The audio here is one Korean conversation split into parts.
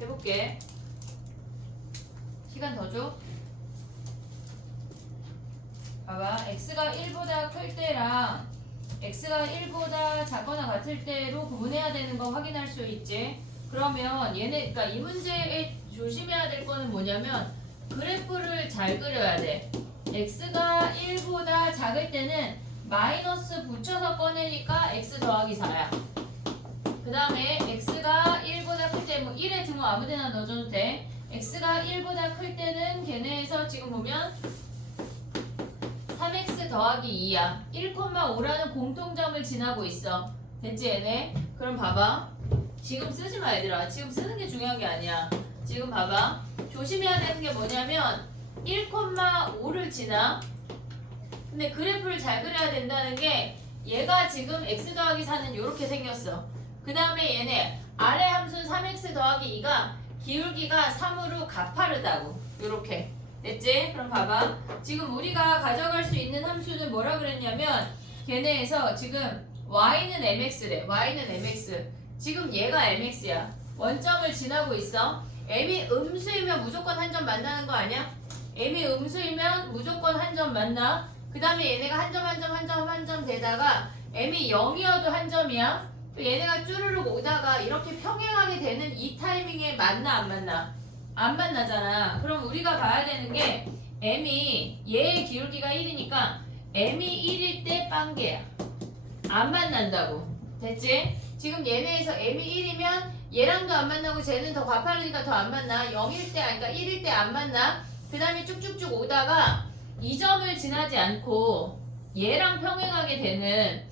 해볼게. 시간 더 줘. 봐봐. x가 1보다 클 때랑 x가 1보다 작거나 같을 때로 구분해야 되는 거 확인할 수 있지. 그러면 얘네, 그러니까 이 문제에 조심해야 될 거는 뭐냐면 그래프를 잘 그려야 돼. x가 1보다 작을 때는 마이너스 붙여서 꺼내니까 x 더하기 4야. 그 다음에 x가 1보다 클 때 뭐 1의 등호 아무데나 넣어줘도 돼. x가 1보다 클 때는 걔네에서 지금 보면 3x 더하기 2야. 1,5라는 공통점을 지나고 있어. 됐지 얘네? 그럼 봐봐. 지금 쓰지 마 얘들아. 지금 쓰는 게 중요한 게 아니야. 지금 봐봐. 조심해야 되는 게 뭐냐면 1,5를 지나. 근데 그래프를 잘 그려야 된다는 게 얘가 지금 x 더하기 4는 이렇게 생겼어. 그 다음에 얘네 아래 함수는 3x 더하기 2가 기울기가 3으로 가파르다고. 요렇게. 됐지? 그럼 봐봐. 지금 우리가 가져갈 수 있는 함수는 뭐라 그랬냐면 걔네에서 지금 y는 mx래. y는 mx. 지금 얘가 mx야. 원점을 지나고 있어. m이 음수이면 무조건 한 점 만나는 거 아니야? m이 음수이면 무조건 한 점 만나. 그 다음에 얘네가 한 점 한 점 한 점 한 점 되다가 m이 0이어도 한 점이야. 또 얘네가 쭈르륵 오다가 이렇게 평행하게 되는 이 타이밍에 만나 안 만나? 안 만나잖아. 그럼 우리가 봐야 되는 게 m이 얘의 기울기가 1이니까 m이 1일 때 빵개야. 안 만난다고. 됐지? 지금 얘네에서 m이 1이면 얘랑도 안 만나고 쟤는 더 가파르니까 더 안 만나. 0일 때, 그러니까 1일 때 안 만나. 그 다음에 쭉쭉쭉 오다가 이 점을 지나지 않고 얘랑 평행하게 되는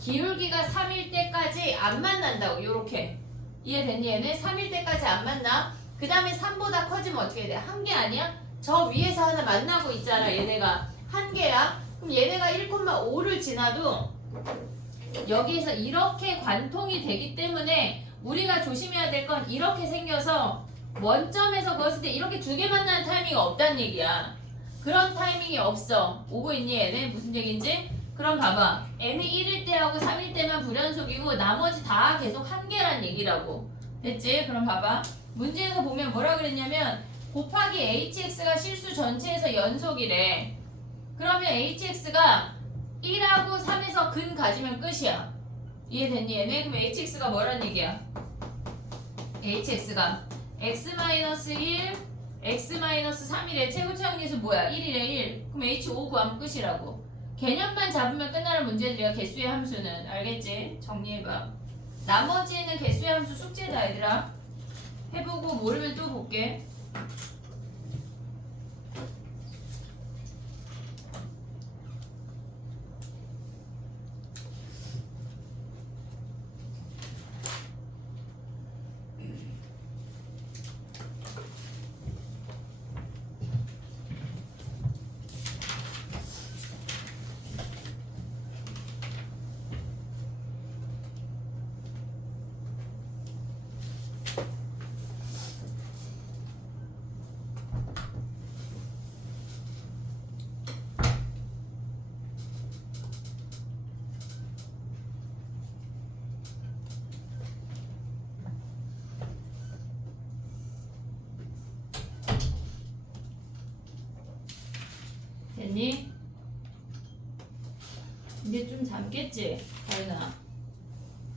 기울기가 3일 때까지 안 만난다고. 요렇게. 이해됐니? 얘네 3일 때까지 안 만나. 그 다음에 3보다 커지면 어떻게 돼? 한 개 아니야? 저 위에서 하나 만나고 있잖아. 얘네가 한 개야. 그럼 얘네가 1,5를 지나도 여기에서 이렇게 관통이 되기 때문에 우리가 조심해야 될 건 이렇게 생겨서 원점에서 그었을 때 이렇게 두 개 만나는 타이밍이 없다는 얘기야. 그런 타이밍이 없어. 오고 있니 얘네? 무슨 얘기인지? 그럼 봐봐. m이 1일 때하고 3일 때만 불연속이고 나머지 다 계속 한 개란 얘기라고. 됐지? 그럼 봐봐. 문제에서 보면 뭐라 그랬냐면 곱하기 hx가 실수 전체에서 연속이래. 그러면 hx가 1하고 3에서 근 가지면 끝이야. 이해됐니 얘네? 그럼 hx가 뭐란 얘기야? hx가 x-1, x-3이래. 최고차항계수 뭐야? 1이래 1. 그럼 h5 구하면 끝이라고. 개념만 잡으면 끝나는 문제들이야. 개수의 함수는. 알겠지? 정리해봐. 나머지는 개수의 함수 숙제다 얘들아. 해보고 모르면 또 볼게. 됐니? 이제 좀 잠겠지? 다윤아.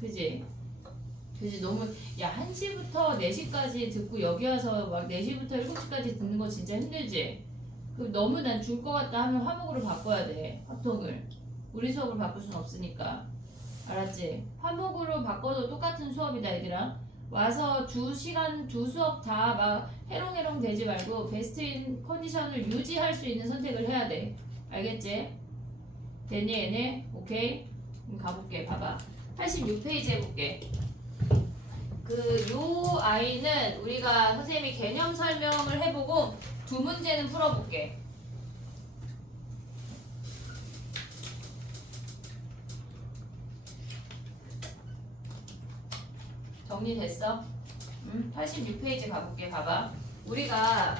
그지? 그지? 너무 야 1시부터 4시까지 듣고 여기 와서 막 4시부터 7시까지 듣는 거 진짜 힘들지? 그 너무 난 줄 것 같다 하면 화목으로 바꿔야 돼. 화통을. 우리 수업을 바꿀 순 없으니까. 알았지? 화목으로 바꿔도 똑같은 수업이다 얘들아. 와서 2시간 2수업 다 막 해롱해롱 되지 말고 베스트인 컨디션을 유지할 수 있는 선택을 해야 돼. 알겠지? 됐니 얘네? 오케이? 그럼 가볼게. 봐봐. 86페이지 해볼게. 요 아이는 우리가 선생님이 개념 설명을 해보고 두 문제는 풀어볼게. 정리됐어? 86페이지 가볼게. 봐봐. 우리가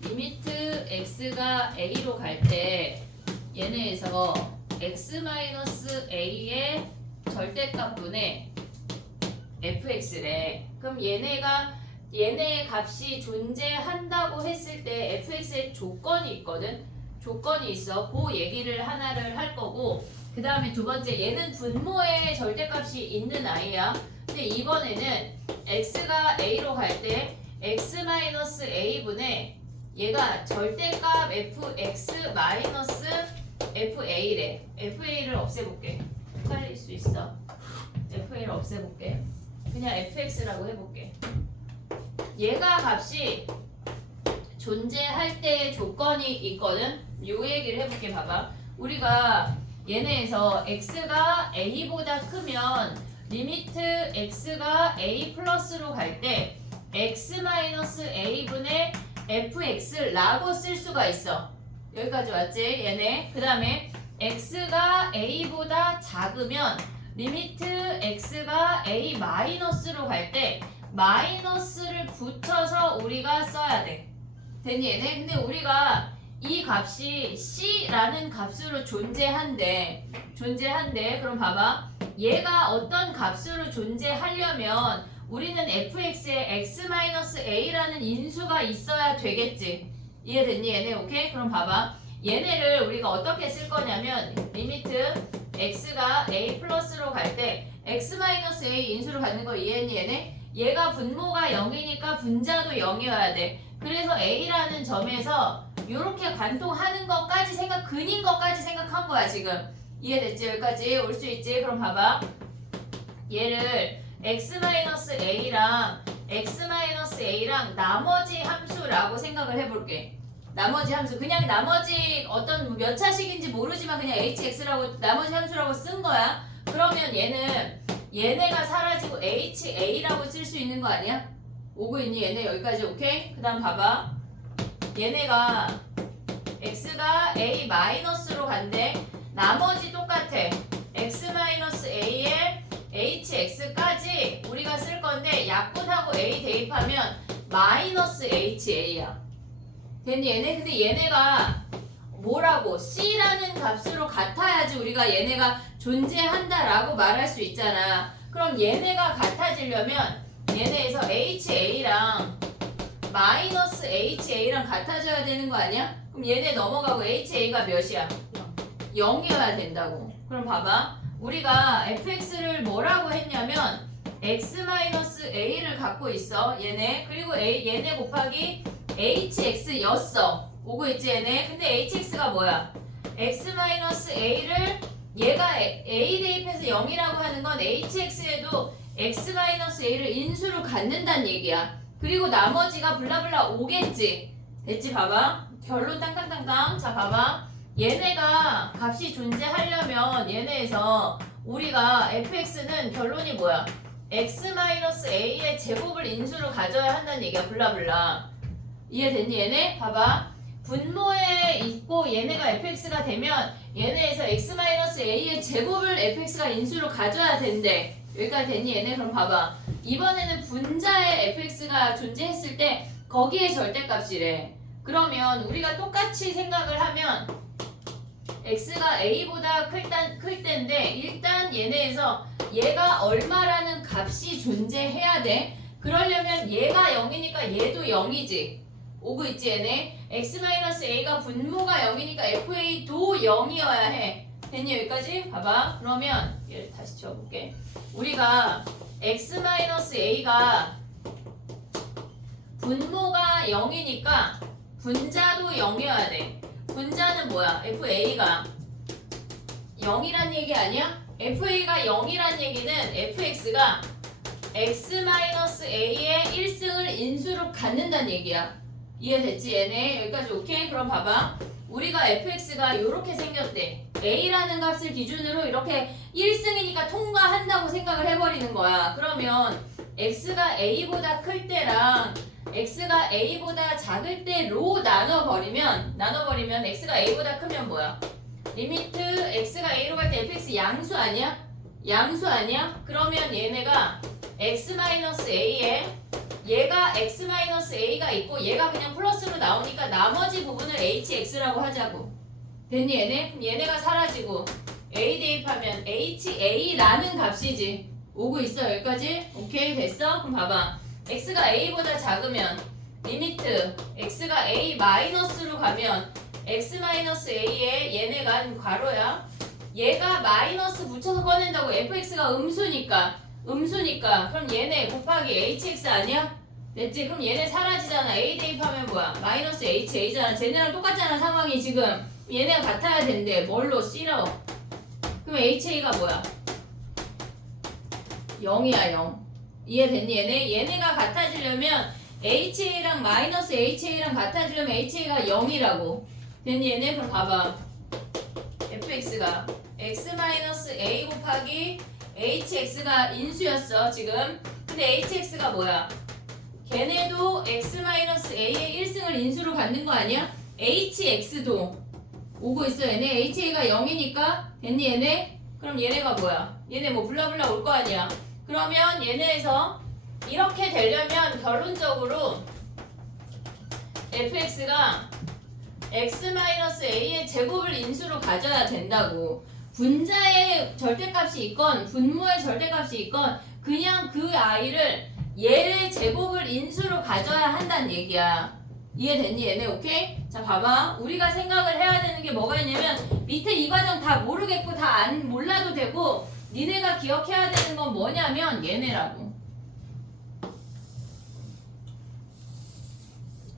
리미트 x가 a로 갈 때 얘네에서 x-a의 절대값분의 fx래. 그럼 얘네의 값이 존재한다고 했을 때 fx의 조건이 있거든. 조건이 있어. 그 얘기를 하나를 할 거고, 그 다음에 두 번째, 얘는 분모의 절대값이 있는 아이야. 근데 이번에는 x가 a로 갈 때 x-a분의 얘가 절대값 fx-fa래. fa를 없애볼게. 헷갈릴 수 있어. fa를 없애볼게. 그냥 fx라고 해볼게. 얘가 값이 존재할 때의 조건이 있거든. 요 얘기를 해볼게. 봐봐. 우리가 얘네에서 x가 a보다 크면 리미트 x가 a 플러스로 갈 때 x-a분의 fx라고 쓸 수가 있어. 여기까지 왔지? 얘네. 그 다음에 x가 a보다 작으면 리미트 x가 a 마이너스로 갈 때 마이너스를 붙여서 우리가 써야 돼. 됐니 얘네? 근데 우리가 이 값이 c라는 값으로 존재한대. 그럼 봐봐. 얘가 어떤 값으로 존재하려면 우리는 fx에 x-a라는 인수가 있어야 되겠지. 이해됐니 얘네? 오케이? 그럼 봐봐. 얘네를 우리가 어떻게 쓸 거냐면 리미트 x가 a 플러스로 갈 때 x-a 인수로 갖는 거 이해했니 얘네? 얘가 분모가 0이니까 분자도 0이어야 돼. 그래서 a라는 점에서 이렇게 관통하는 것까지 근인 것까지 생각한 거야 지금. 이해됐지? 여기까지 올 수 있지? 그럼 봐봐. 얘를 x-a랑 x-a랑 나머지 함수라고 생각을 해볼게. 나머지 함수. 그냥 나머지 어떤 몇 차식인지 모르지만 그냥 hx라고 나머지 함수라고 쓴 거야. 그러면 얘네가 사라지고 ha라고 쓸 수 있는 거 아니야? 오고 있니 얘네? 여기까지 오케이? 그 다음 봐봐. 얘네가 x가 a 마이너스로 간대. 나머지 똑같아. x-a에 hx까지 우리가 쓸 건데 약분하고 a 대입하면 마이너스 ha야. 됐니 얘네? 근데 얘네가 뭐라고? c라는 값으로 같아야지 우리가 얘네가 존재한다라고 말할 수 있잖아. 그럼 얘네가 같아지려면 얘네에서 ha랑 마이너스 ha랑 같아져야 되는 거 아니야? 그럼 얘네 넘어가고 ha가 몇이야? 0이어야 된다고. 그럼 봐봐. 우리가 fx를 뭐라고 했냐면 x-a를 갖고 있어. 얘네. 그리고 얘네 곱하기 hx였어. 오고 있지 얘네. 근데 hx가 뭐야? x-a를 얘가 a 대입해서 0이라고 하는 건 hx에도 x-a를 인수로 갖는다는 얘기야. 그리고 나머지가 블라블라 오겠지. 됐지? 봐봐. 결론 땅땅땅땅. 자 봐봐. 얘네가 값이 존재하려면 얘네에서 우리가 fx는 결론이 뭐야? x-a의 제곱을 인수로 가져야 한다는 얘기야. 블라블라. 이해됐니 얘네? 봐봐. 분모에 있고 얘네가 fx가 되면 얘네에서 x-a의 제곱을 fx가 인수로 가져야 된대. 여기까지 됐니 얘네? 그럼 봐봐. 이번에는 분자의 fx가 존재했을 때 거기에 절대값이래. 그러면 우리가 똑같이 생각을 하면 x가 a보다 클 때인데 일단 얘네에서 얘가 얼마라는 값이 존재해야 돼. 그러려면 얘가 0이니까 얘도 0이지. 오고 있지 얘네. x-a가 분모가 0이니까 fa도 0이어야 해. 됐니 여기까지? 봐봐. 그러면 얘를 다시 지워볼게. 우리가 x-a가 분모가 0이니까 분자도 0이어야 돼. 분자는 뭐야? fa가 0이란 얘기 아니야? fa가 0이란 얘기는 fx가 x-a의 1승을 인수로 갖는다는 얘기야. 이해됐지 얘네? 여기까지 오케이? 그럼 봐봐. 우리가 fx가 이렇게 생겼대. a라는 값을 기준으로 이렇게 1승이니까 통과한다고 생각을 해버리는 거야. 그러면 x가 a보다 클 때랑 x가 a보다 작을 때로 나눠버리면 x가 a보다 크면 뭐야? 리미트 x가 a로 갈 때 fx 양수 아니야? 양수 아니야? 그러면 얘네가 x-a에 얘가 x-a가 있고 얘가 그냥 플러스로 나오니까 나머지 부분을 hx라고 하자고. 됐니 얘네? 그럼 얘네가 사라지고 a 대입하면 ha라는 값이지. 오고 있어 여기까지? 오케이 됐어? 그럼 봐봐. x가 a보다 작으면 리미트 x가 a 마이너스로 가면 x-a에 얘네가 괄호야. 얘가 마이너스 붙여서 꺼낸다고. fx가 음수니까 그럼 얘네 곱하기 hx 아니야? 됐지? 그럼 얘네 사라지잖아. a 대입하면 뭐야? 마이너스 ha잖아. 쟤네랑 똑같잖아 상황이 지금. 얘네가 같아야 된대. 뭘로? c로. 그럼 ha가 뭐야? 0이야 0. 이해됐니 얘네? 얘네가 같아지려면 ha랑 마이너스 ha랑 같아지려면 ha가 0이라고. 됐니 얘네? 그럼 봐봐. fx가 x-a 곱하기 hx가 인수였어 지금. 근데 hx가 뭐야? 걔네도 x-a의 1승을 인수로 갖는 거 아니야? hx도 오고 있어 얘네. ha가 0이니까 됐니 얘네? 그럼 얘네가 뭐야? 얘네 뭐 블라블라 올 거 아니야. 그러면 얘네에서 이렇게 되려면 결론적으로 fx가 x-a의 제곱을 인수로 가져야 된다고. 분자의 절대값이 있건 분모의 절대값이 있건 그냥 그 아이를 얘의 제곱을 인수로 가져야 한다는 얘기야. 이해됐니 얘네? 오케이? 자 봐봐. 우리가 생각을 해야 되는 게 뭐가 있냐면 밑에 이 과정 다 모르겠고 다 안 몰라도 되고 니네가 기억해야 되는 건 뭐냐면 얘네라고.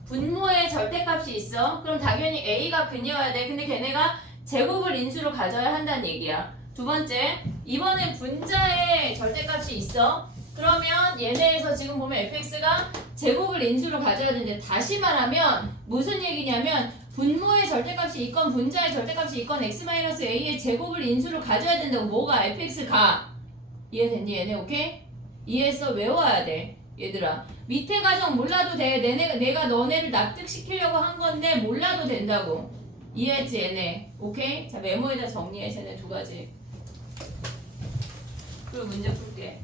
분모의 절대값이 있어. 그럼 당연히 a가 근이어야 돼. 근데 걔네가 제곱을 인수로 가져야 한다는 얘기야. 두 번째, 이번엔 분자의 절대값이 있어. 그러면 얘네에서 지금 보면 fx가 제곱을 인수로 가져야 되는데 다시 말하면 무슨 얘기냐면 분모의 절대값이 있건 분자의 절대값이 있건 x-a의 제곱을 인수로 가져야 된다고. 뭐가? fx가. 이해됐니 얘네? 오케이? 이해했어? 외워야 돼 얘들아. 밑에 과정 몰라도 돼. 내가 너네를 납득시키려고 한 건데 몰라도 된다고. 이해했지 얘네? 오케이? 자 메모에다 정리해. 쟤네 두 가지. 그리고 문제 풀게.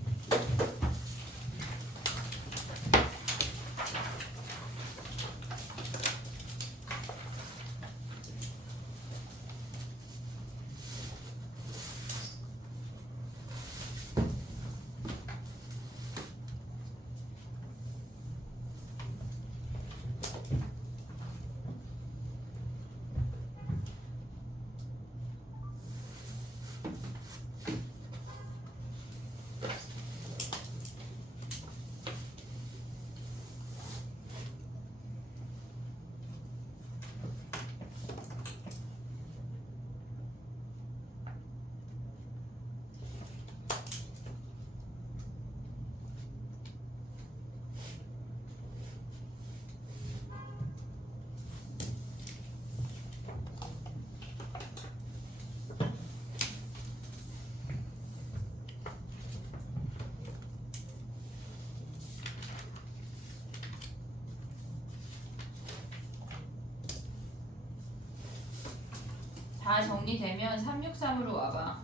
다 정리되면 363으로 와봐.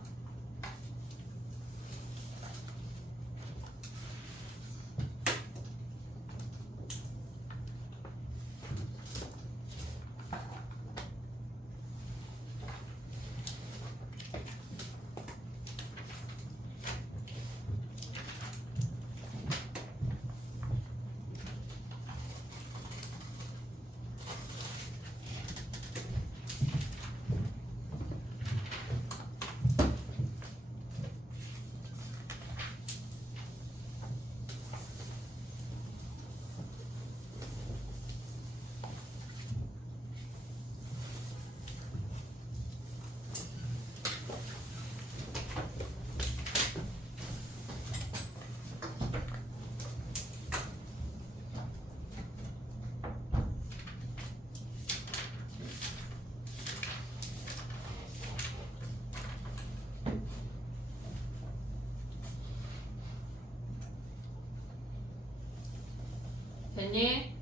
됐니?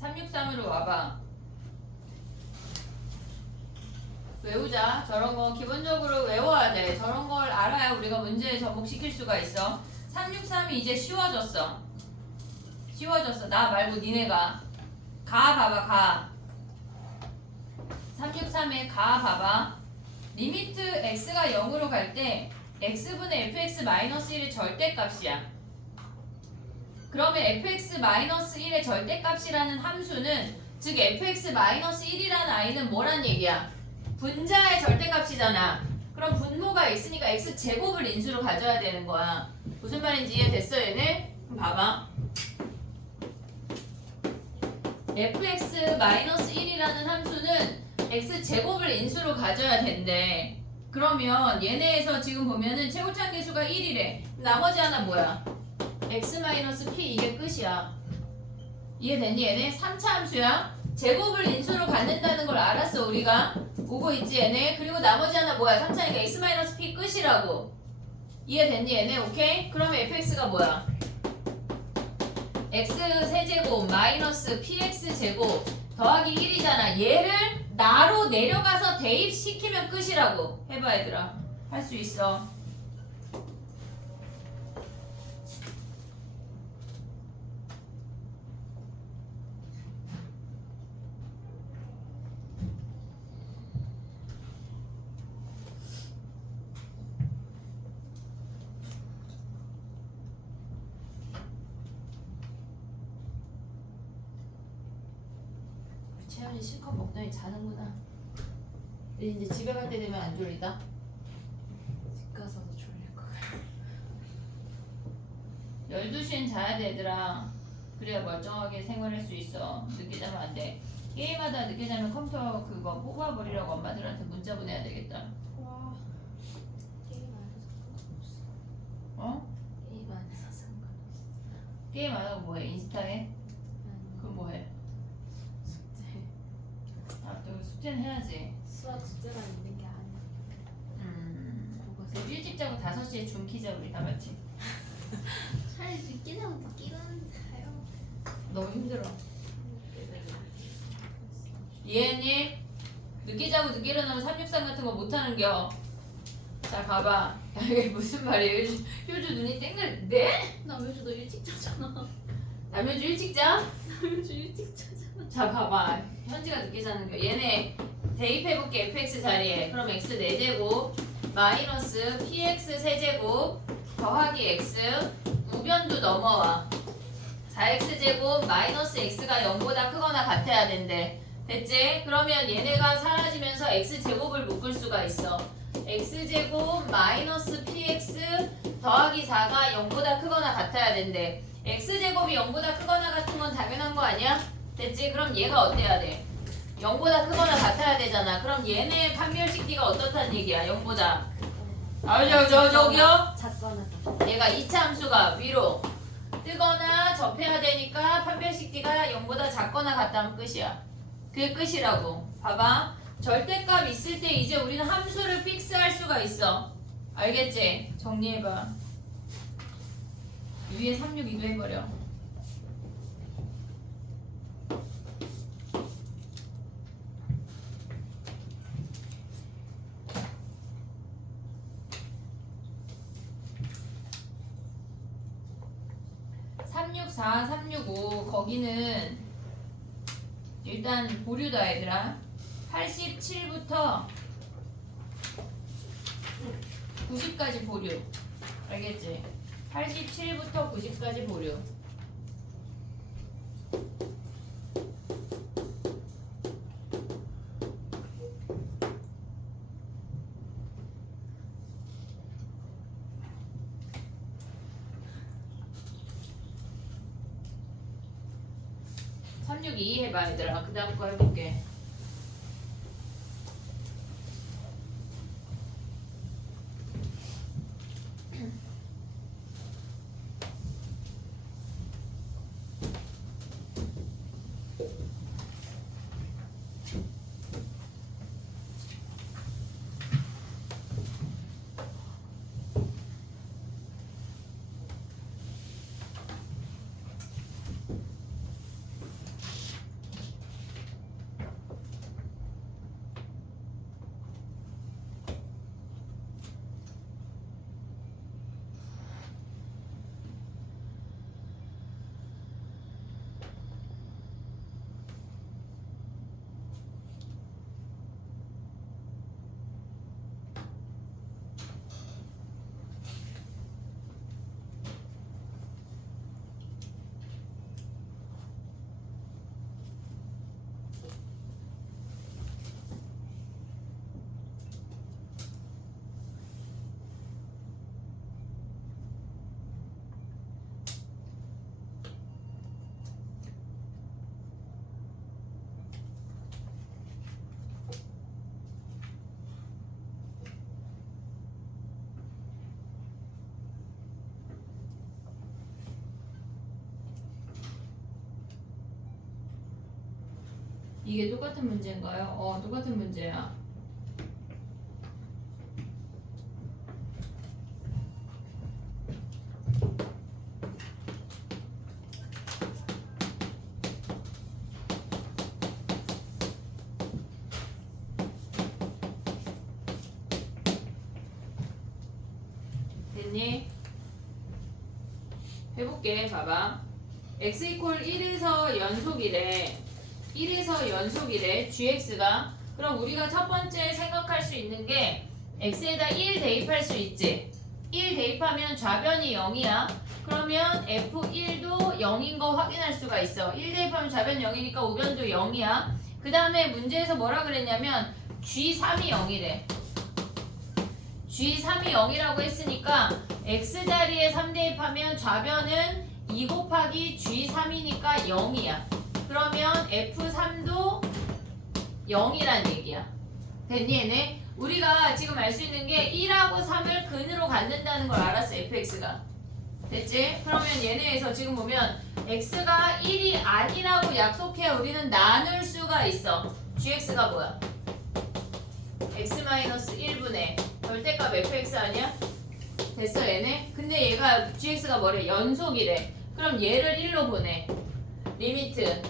363으로 와봐. 외우자. 저런 거 기본적으로 외워야 돼. 저런 걸 알아야 우리가 문제에 접목시킬 수가 있어. 363이 이제 쉬워졌어. 쉬워졌어. 나 말고 니네가. 가 봐봐 가. 363에 가 봐봐. 리미트 x가 0으로 갈 때 x분의 fx-1의 절대값이야. 그러면 fx-1의 절대값이라는 함수는 즉 fx-1이라는 i는 뭐란 얘기야? 분자의 절대값이잖아. 그럼 분모가 x니까 x제곱을 인수로 가져야 되는 거야. 무슨 말인지 이해됐어 얘네? 그럼 봐봐. fx-1이라는 함수는 x제곱을 인수로 가져야 된대. 그러면 얘네에서 지금 보면은 최고차항 계수가 1이래. 나머지 하나 뭐야? x-p 이게 끝이야. 이해됐니 얘네? 3차 함수야. 제곱을 인수로 갖는다는 걸 알았어 우리가. 오고 있지 얘네. 그리고 나머지 하나 뭐야? 3차니까 x-p 끝이라고. 이해됐니 얘네? 오케이? 그러면 fx가 뭐야? x세제곱 마이너스 px제곱 더하기 1이잖아. 얘를 나로 내려가서 대입시키면 끝이라고. 해봐 얘들아. 할 수 있어. 채연이 실컷 먹더니 자는구나. 이제 집에 갈 때 되면 안 졸리다? 집 가서도 졸릴 것 같아. 12시엔 자야 돼 얘들아. 그래야 멀쩡하게 생활할 수 있어. 늦게 자면 안 돼. 게임하다 늦게 자면 컴퓨터 그거 뽑아버리라고 엄마들한테 문자 보내야 되겠다. 와, 게임 안 해서 상관없어. 어? 게임 안 해서 상관없어. 게임 안 하고 뭐해? 인스타해? 그럼 뭐해? 숙제. 아, 또 숙제는 해야지. 수학 숙제만 있는 게 아니야. 국어서. 내일 일찍 자고 5시에 줌 키자 우리 다 같이. 차라리 늦게 자면 늦게 일어나면 자요. 너무 힘들어. 이해했니? 늦게 자고 늦게 일어나면 363 같은 거 못하는겨. 자 가봐. 이게 무슨 말이에요? 효주 눈이 땡글. 네? 남효주 너 일찍 자잖아. 남효주 일찍 자? 남효주 일찍 자잖아. 자 봐봐. 현지가 늦게 자는 거. 얘네 대입해볼게 fx 자리에. 그럼 x 4제곱 마이너스 px 세제곱 더하기 x 우변도 넘어와. 4x제곱 마이너스 x가 0보다 크거나 같아야 된대. 됐지? 그러면 얘네가 사라지면서 x제곱을 묶을 수가 있어. x제곱 마이너스 px 더하기 4가 0보다 크거나 같아야 된대. x제곱이 0보다 크거나 같은 건 당연한 거 아니야? 됐지? 그럼 얘가 어때야 돼? 0보다 크거나 같아야 되잖아. 그럼 얘네 판별식기가 어떻다는 얘기야? 0보다. 저기요? 작거나. 얘가 2차 함수가 위로 뜨거나 접해야 되니까 판별식기가 0보다 작거나 같다면 끝이야. 그게 끝이라고. 봐봐. 절대값 있을 때 이제 우리는 함수를 픽스할 수가 있어. 알겠지? 정리해봐. 위에 362도 해버려. (364) (365) 거기는 일단 보류다 얘들아. 87부터 90까지 보류. 알겠지? 87부터 90까지 보류. (362) 해봐 얘들아. 그 다음 거 해볼게. 이게 똑같은 문제인가요? 똑같은 문제야. 됐니? 해볼게. 봐봐. x 이퀄 1에서 연속이래. 1에서 연속이래. gx가. 그럼 우리가 첫 번째 생각할 수 있는 게 x에다 1 대입할 수 있지. 1 대입하면 좌변이 0이야. 그러면 f1도 0인 거 확인할 수가 있어. 1 대입하면 좌변 0이니까 우변도 0이야. 그 다음에 문제에서 뭐라 그랬냐면 g3이 0이래. g3이 0이라고 했으니까 x자리에 3 대입하면 좌변은 2 곱하기 g3이니까 0이야. 그러면 f3도 0이란 얘기야. 됐니 얘네? 우리가 지금 알 수 있는 게 1하고 3을 근으로 갖는다는 걸 알았어. fx가. 됐지? 그러면 얘네에서 지금 보면 x가 1이 아니라고 약속해야 우리는 나눌 수가 있어. gx가 뭐야? x-1분의 절대값 fx 아니야? 됐어 얘네? 근데 얘가 gx가 뭐래? 연속이래. 그럼 얘를 1로 보내. 리미트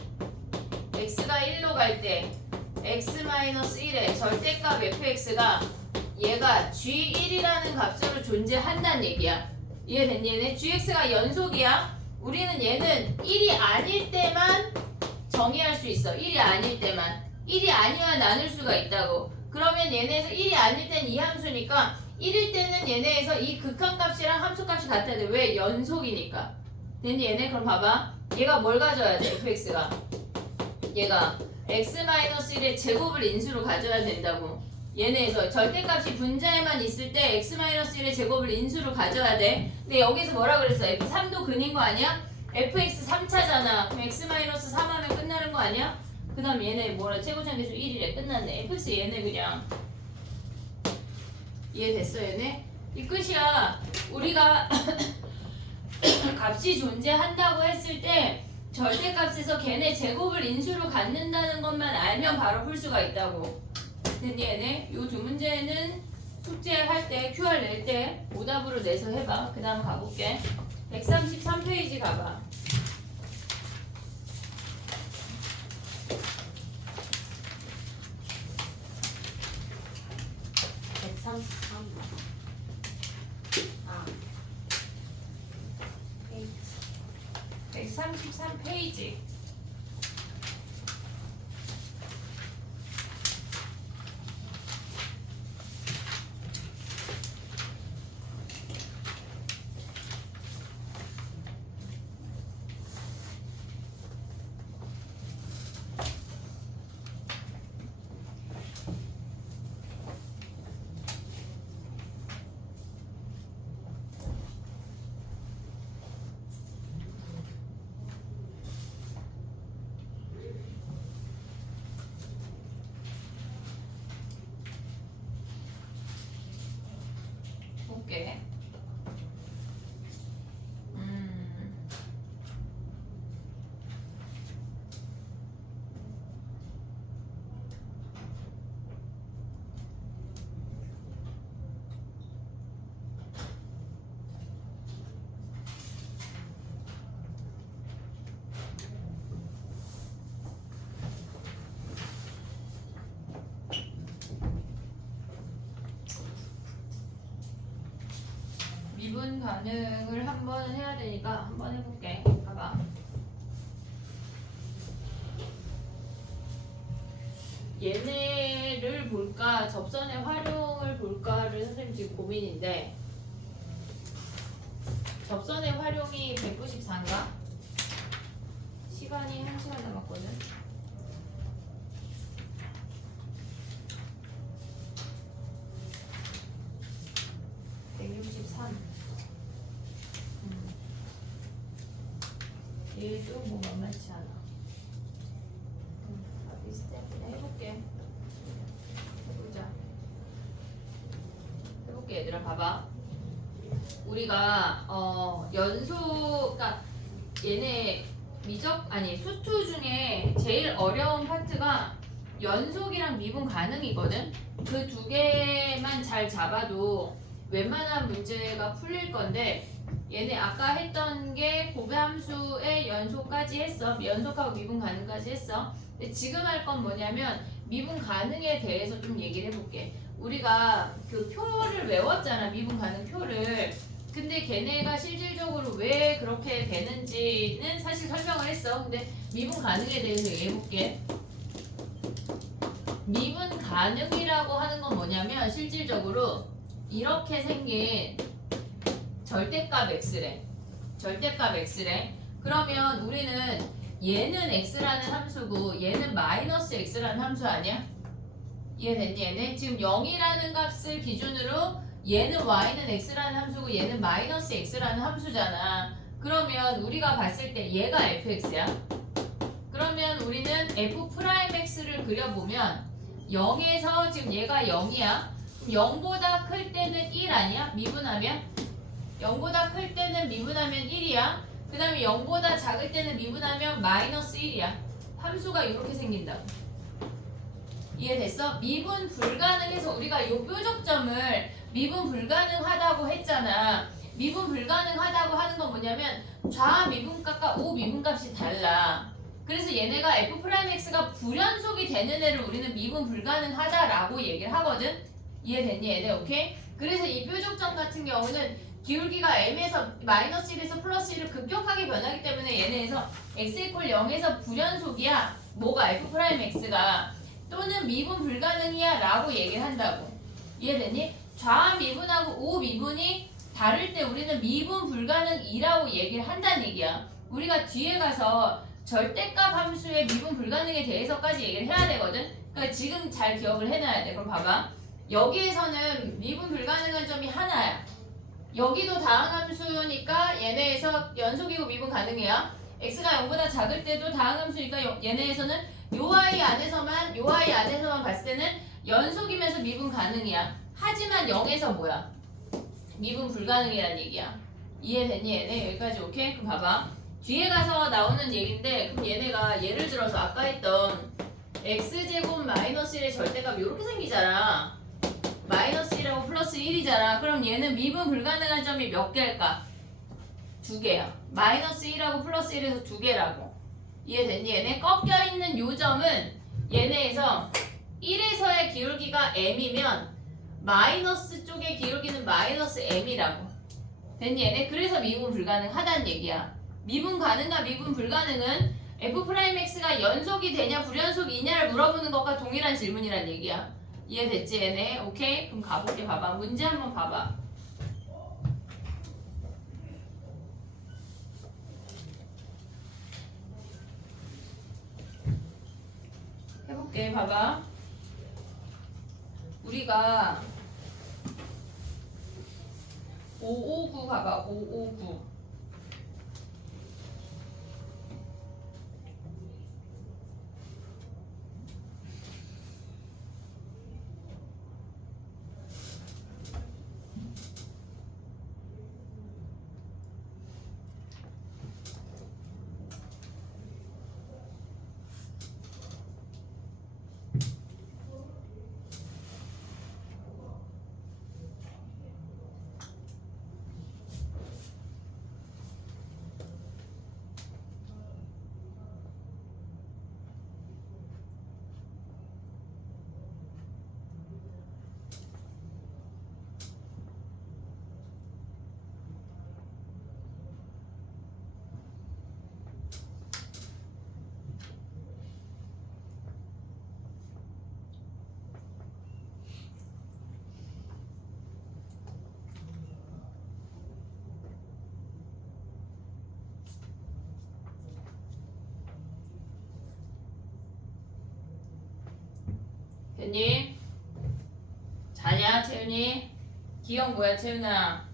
x가 1로 갈 때 x-1의 절대값 fx가 얘가 g1이라는 값으로 존재한다는 얘기야. 이해됐니 얘네? gx가 연속이야. 우리는 얘는 1이 아닐 때만 정의할 수 있어. 1이 아닐 때만. 1이 아니어야 나눌 수가 있다고. 그러면 얘네에서 1이 아닐 땐 이 함수니까 1일 때는 얘네에서 이 극한값이랑 함수값이 같아야 돼. 왜? 연속이니까. 됐니 얘네? 그럼 봐봐. 얘가 뭘 가져야 돼? fx가. 얘가 x-1의 제곱을 인수로 가져야 된다고. 얘네에서 절대값이 분자에만 있을 때 x-1의 제곱을 인수로 가져야 돼. 근데 여기서 뭐라 그랬어? f3도 근인 거 아니야? fx 3차잖아. 그럼 x-3 하면 끝나는 거 아니야? 그 다음 얘네 뭐라 최고장계수 1이래. 끝났네. fx 얘네 그냥 이해됐어 얘네? 이 끝이야. 우리가 값이 존재한다고 했을 때 절대값에서 걔네 제곱을 인수로 갖는다는 것만 알면 바로 풀 수가 있다고. 됐니 얘네? 요 두 문제는 숙제할 때 QR 낼 때 오답으로 내서 해봐. 그 다음 가볼게. 133페이지 가봐. 아, 133페이지. 볼게. 미분 반응을 한번 해야 되니까 한번 해볼게. 봐봐. 얘네를 볼까 접선의 활용을 볼까를 선생님 지금 고민인데 접선의 활용이 194인가? 시간이 1시간 남았거든. 얘도 뭐 만만치 않아. 다 비슷해. 그냥 해볼게. 해볼게 얘들아 봐봐. 우리가 연속, 그러니까 얘네 수투 중에 제일 어려운 파트가 연속이랑 미분 가능이거든. 그 두 개만 잘 잡아도 웬만한 문제가 풀릴 건데 얘네 아까 했던 게 곱함수의 연속까지 했어. 연속하고 미분 가능까지 했어. 근데 지금 할 건 뭐냐면 미분 가능에 대해서 좀 얘기를 해볼게. 우리가 그 표를 외웠잖아. 미분 가능 표를. 근데 걔네가 실질적으로 왜 그렇게 되는지는 사실 설명을 했어. 근데 미분 가능에 대해서 얘기해볼게. 미분 가능이라고 하는 건 뭐냐면 실질적으로 이렇게 생긴 절대값 x래. 절대값 x래. 그러면 우리는 얘는 x라는 함수고 얘는 마이너스 x라는 함수 아니야? 이해됐니 얘네? 지금 0이라는 값을 기준으로 얘는 y는 x라는 함수고 얘는 마이너스 x라는 함수잖아. 그러면 우리가 봤을 때 얘가 fx야. 그러면 우리는 f'x를 그려보면 0에서 지금 얘가 0이야. 0보다 클 때는 1 아니야? 미분하면? 0보다 클 때는 미분하면 1이야. 그 다음에 0보다 작을 때는 미분하면 마이너스 1이야. 함수가 이렇게 생긴다고. 이해됐어? 미분 불가능해서 우리가 이 뾰족점을 미분 불가능하다고 했잖아. 미분 불가능하다고 하는 건 뭐냐면 좌 미분값과 우 미분값이 달라. 그래서 얘네가 f'x가 불연속이 되는 애를 우리는 미분 불가능하다라고 얘기를 하거든. 이해됐니 얘네? 오케이? 그래서 이 뾰족점 같은 경우는 기울기가 m에서 마이너스 1에서 플러스 1을 급격하게 변하기 때문에 얘네에서 x 이퀄 0에서 불연속이야. 뭐가 f'x가 또는 미분 불가능이야 라고 얘기를 한다고. 이해됐니? 좌 미분하고 우 미분이 다를 때 우리는 미분 불가능이라고 얘기를 한다는 얘기야. 우리가 뒤에 가서 절대값 함수의 미분 불가능에 대해서까지 얘기를 해야 되거든. 그러니까 지금 잘 기억을 해놔야 돼. 그럼 봐봐. 여기에서는 미분 불가능한 점이 하나야. 여기도 다항함수니까 얘네에서 연속이고 미분 가능해요. x가 0보다 작을 때도 다항함수니까 얘네에서는 요 아이 안에서만 봤을 때는 연속이면서 미분 가능이야. 하지만 0에서 뭐야? 미분 불가능이란 얘기야. 이해됐니 얘네? 여기까지 오케이? 그럼 봐봐. 뒤에 가서 나오는 얘기인데 그럼 얘네가 예를 들어서 아까 했던 x제곱 마이너스 1의 절대값 이렇게 생기잖아. 마이너스 1하고 플러스 1이잖아. 그럼 얘는 미분 불가능한 점이 몇 개일까? 두 개야. 마이너스 1하고 플러스 1에서 두 개라고. 이해됐니? 얘네 꺾여있는 요 점은 얘네에서 1에서의 기울기가 m이면 마이너스 쪽의 기울기는 마이너스 m이라고. 됐니? 얘네 그래서 미분 불가능하다는 얘기야. 미분 가능과 미분 불가능은 f'x가 연속이 되냐 불연속이냐를 물어보는 것과 동일한 질문이란 얘기야. 이해됐지 얘네? 오케이? 그럼 가볼게. 봐봐. 문제 한번 봐봐. 해볼게. 봐봐. 우리가 559 봐봐. 559 됐니? 자냐 채윤이? 기억 뭐야 채윤아?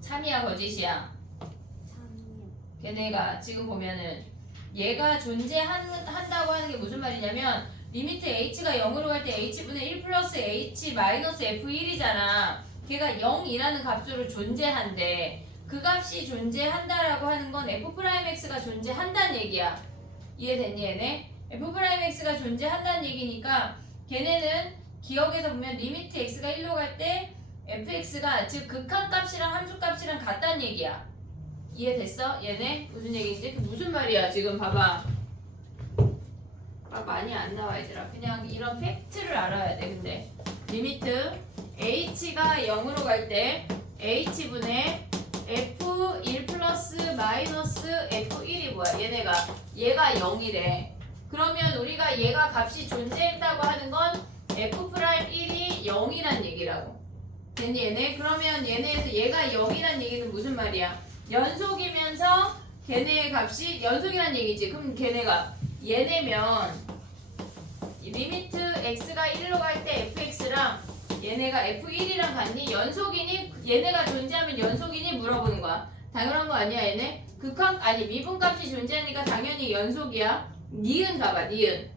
참이야 거짓이야? 참이요. 걔네가 지금 보면은 얘가 존재한다고 하는 게 무슨 말이냐면 리미트 h가 0으로 갈 때 h분의 1 플러스 h 마이너스 f1이잖아. 걔가 0이라는 값으로 존재한대. 그 값이 존재한다라고 하는 건 f'x가 존재한다는 얘기야. 이해됐니 얘네? f'x가 존재한다는 얘기니까 걔네는 기억에서 보면 리미트 x가 1로 갈 때 fx가 즉 극한값이랑 함수값이랑 같다는 얘기야. 이해됐어? 얘네? 무슨 얘기인지? 그 무슨 말이야 지금 봐봐. 많이 안 나와 얘들아. 그냥 이런 팩트를 알아야 돼. 근데 리미트 h가 0으로 갈 때 h분의 f1 플러스 마이너스 f1이 뭐야? 얘가 0이래. 그러면 우리가 얘가 값이 존재했다고 하는 건 f'1이 0이란 얘기라고. 됐니 얘네? 그러면 얘네에서 얘가 0이란 얘기는 무슨 말이야? 연속이면서 걔네의 값이 연속이란 얘기지. 그럼 걔네가 얘네면 리미트 x가 1로 갈 때 fx랑 얘네가 f1이랑 같니? 연속이니? 얘네가 존재하면 연속이니? 물어보는 거야. 당연한 거 아니야 얘네? 미분값이 존재하니까 당연히 연속이야. 니은 봐봐 니은.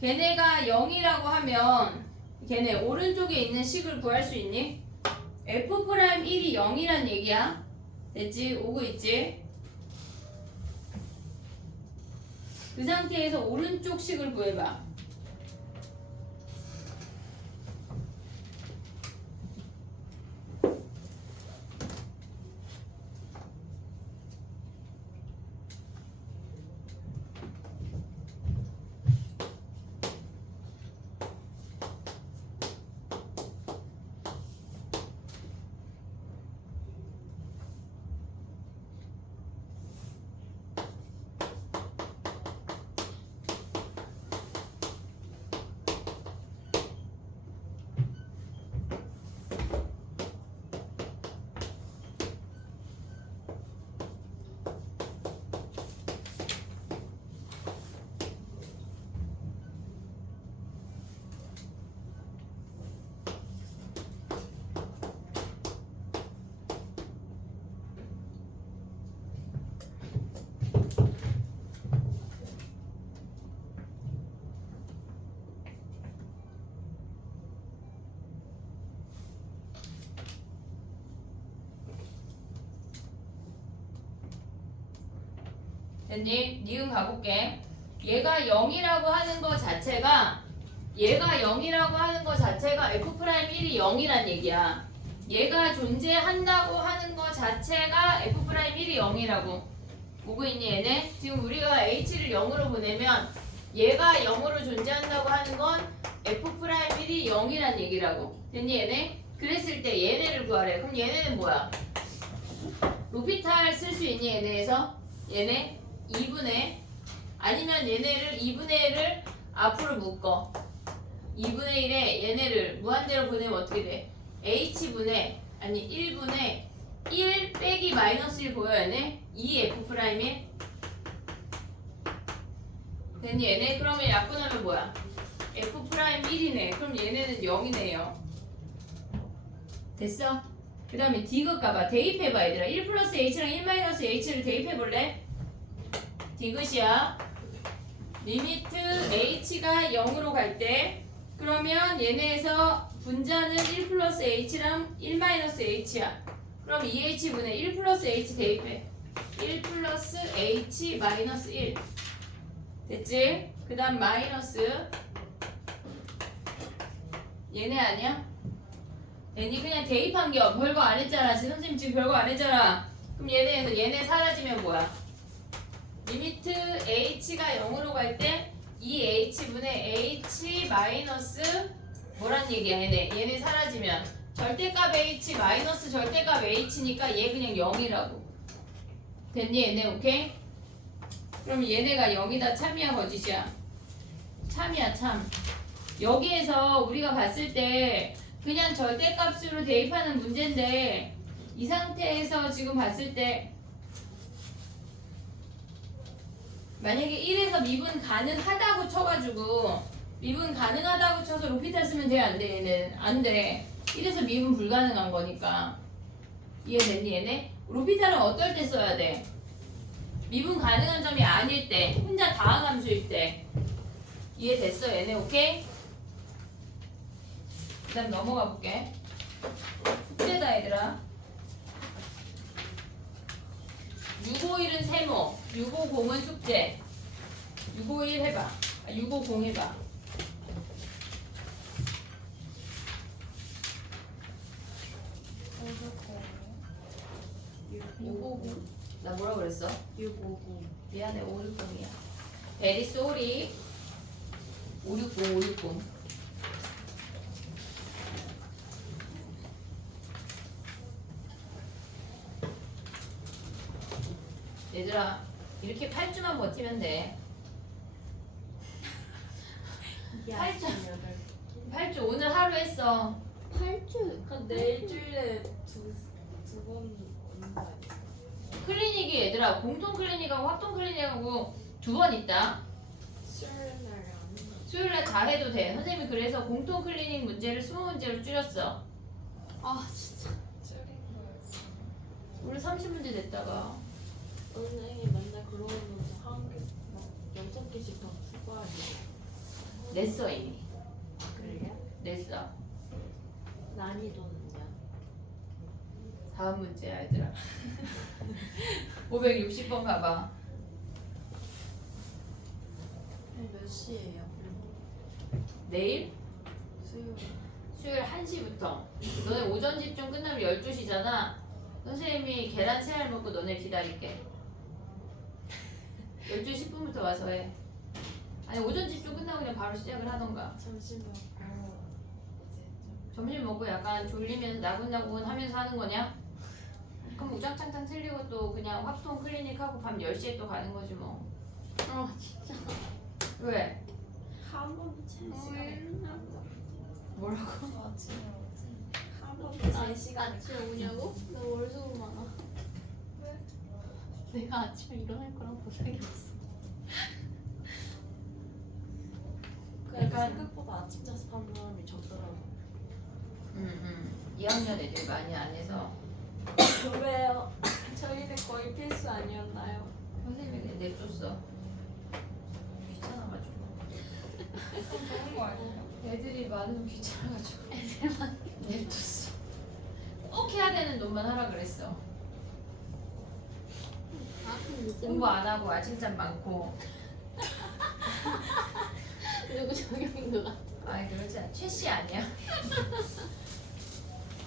걔네가 0이라고 하면 걔네 오른쪽에 있는 식을 구할 수 있니? f'1이 0이란 얘기야. 됐지? 오고 있지? 그 상태에서 오른쪽 식을 구해봐. 됐니? 니은 가볼게. 얘가 0이라고 하는 거 자체가 f'1이 0이란 얘기야. 얘가 존재한다고 하는 거 자체가 f'1이 0이라고. 보고 있니 얘네? 지금 우리가 h를 0으로 보내면 얘가 0으로 존재한다고 하는 건 f'1이 0이란 얘기라고. 됐니 얘네? 그랬을 때 얘네를 구하래. 그럼 얘네는 뭐야? 로피탈 쓸 수 있니 얘네에서? 얘네 2분의 아니면 얘네를 2분의 1을 앞으로 묶어. 2분의 1에 얘네를 무한대로 보내면 어떻게 돼? h분의 1분의 1 빼기 마이너스 1 보여 얘네? 2f'1 됐니 얘네? 그러면 약분하면 뭐야? f'1이네. 그럼 얘네는 0이네요. 됐어? 그 다음에 디귿 가봐. 대입해봐 얘들아. 1 플러스 h랑 1 마이너스 h를 대입해볼래? 디귿이야. 리미트 h가 0으로 갈 때 그러면 얘네에서 분자는 1 플러스 h랑 1 마이너스 h야. 그럼 2h분의 1 플러스 h 대입해. 1 플러스 h 마이너스 1 됐지? 그 다음 마이너스 얘네 아니야? 얘네 그냥 대입한 게 별거 안 했잖아. 선생님 지금 별거 안 했잖아. 그럼 얘네에서 얘네 사라지면 뭐야? 리미트 h가 0으로 갈 때 2h분의 h 마이너스 뭐란 얘기야 얘네 사라지면 절대값 h 마이너스 절대값 h니까 얘 그냥 0이라고. 됐니 얘네? 오케이? 그럼 얘네가 0이다 참이야 거짓이야? 참이야 참. 여기에서 우리가 봤을 때 그냥 절대값으로 대입하는 문제인데 이 상태에서 지금 봤을 때 만약에 1에서 미분 가능하다고 쳐가지고 미분 가능하다고 쳐서 로피탈 쓰면 돼? 안 돼? 얘는 안 돼. 1에서 미분 불가능한 거니까. 이해됐니 얘네? 로피탈은 어떨 때 써야 돼? 미분 가능한 점이 아닐 때, 혼자 다항함수일 때. 이해됐어 얘네? 오케이? 그 다음 넘어가 볼게. 숙제다 얘들아. 651은 세모, 650은 숙제. 651 해봐. 650 해봐. 650. 나 뭐라 그랬어? 659. 미안해, 560이야. Very sorry. 560, 560. 얘들아, 이렇게 8주만 버티면 돼. 8주. 8주 오늘 하루 했어. 8주. 한 일주일에 두번 오는 거 아니야? 클리닉이 얘들아, 공통 클리닉하고 합동 클리닉하고 2번 있다. 수요일 날에 안 오는 수요일날 다 해도 돼. 선생님이 그래서 공통 클리닉 문제를 20문제로 줄였어. 아 진짜. 줄인 거였어. 우리 30문제 됐다가. 선생님이 맨날 그러면서 한개막 6개씩 더 추가하고. 냈어 이미. 그래요? 냈어. 난이도는요? 다음 문제야 얘들아. 560번 가봐. 몇 시예요? 내일 수요일. 수요일 1시부터. 너네 오전 집중 끝나면 12시잖아. 선생님이 계란 3알 먹고 너네 기다릴게. 12시 10분부터 와서 해. 아니 오전 집중 끝나고 그냥 바로 시작을 하던가. 점심 먹고 이제 좀 점심 먹고 약간 졸리면서 나긋나긋 하면서 하는 거냐? 그럼 우장창창 틀리고 또 그냥 합동 클리닉 하고 밤 10시에 또 가는 거지 뭐. 아 진짜. 왜? 한 번도 제 시간에 뭐라고? 아침에 오지. 한 번도 제 시간에 아침에 오냐고? 나 월수고 많아. 왜? 내가 아침에 일어날 거랑 보상이 없어. 그러니까 생각보다 아침 자습하는 사람이 적더라고. 2학년 애들이 많이 안 해서 왜요? 저희는 거의 필수 아니었나요? 선생님이 그냥 내줬어. 귀찮아가지고. 좋은 거 아니에요? 애들이 많으면 귀찮아가지고 애들만 내줬어. 꼭 해야 되는 놈만 하라 그랬어. 아 근데 공부 안 하고 아침잠 많고. 누구 저격인 것 같아. 아이 그러지 않아. 최씨 아니야.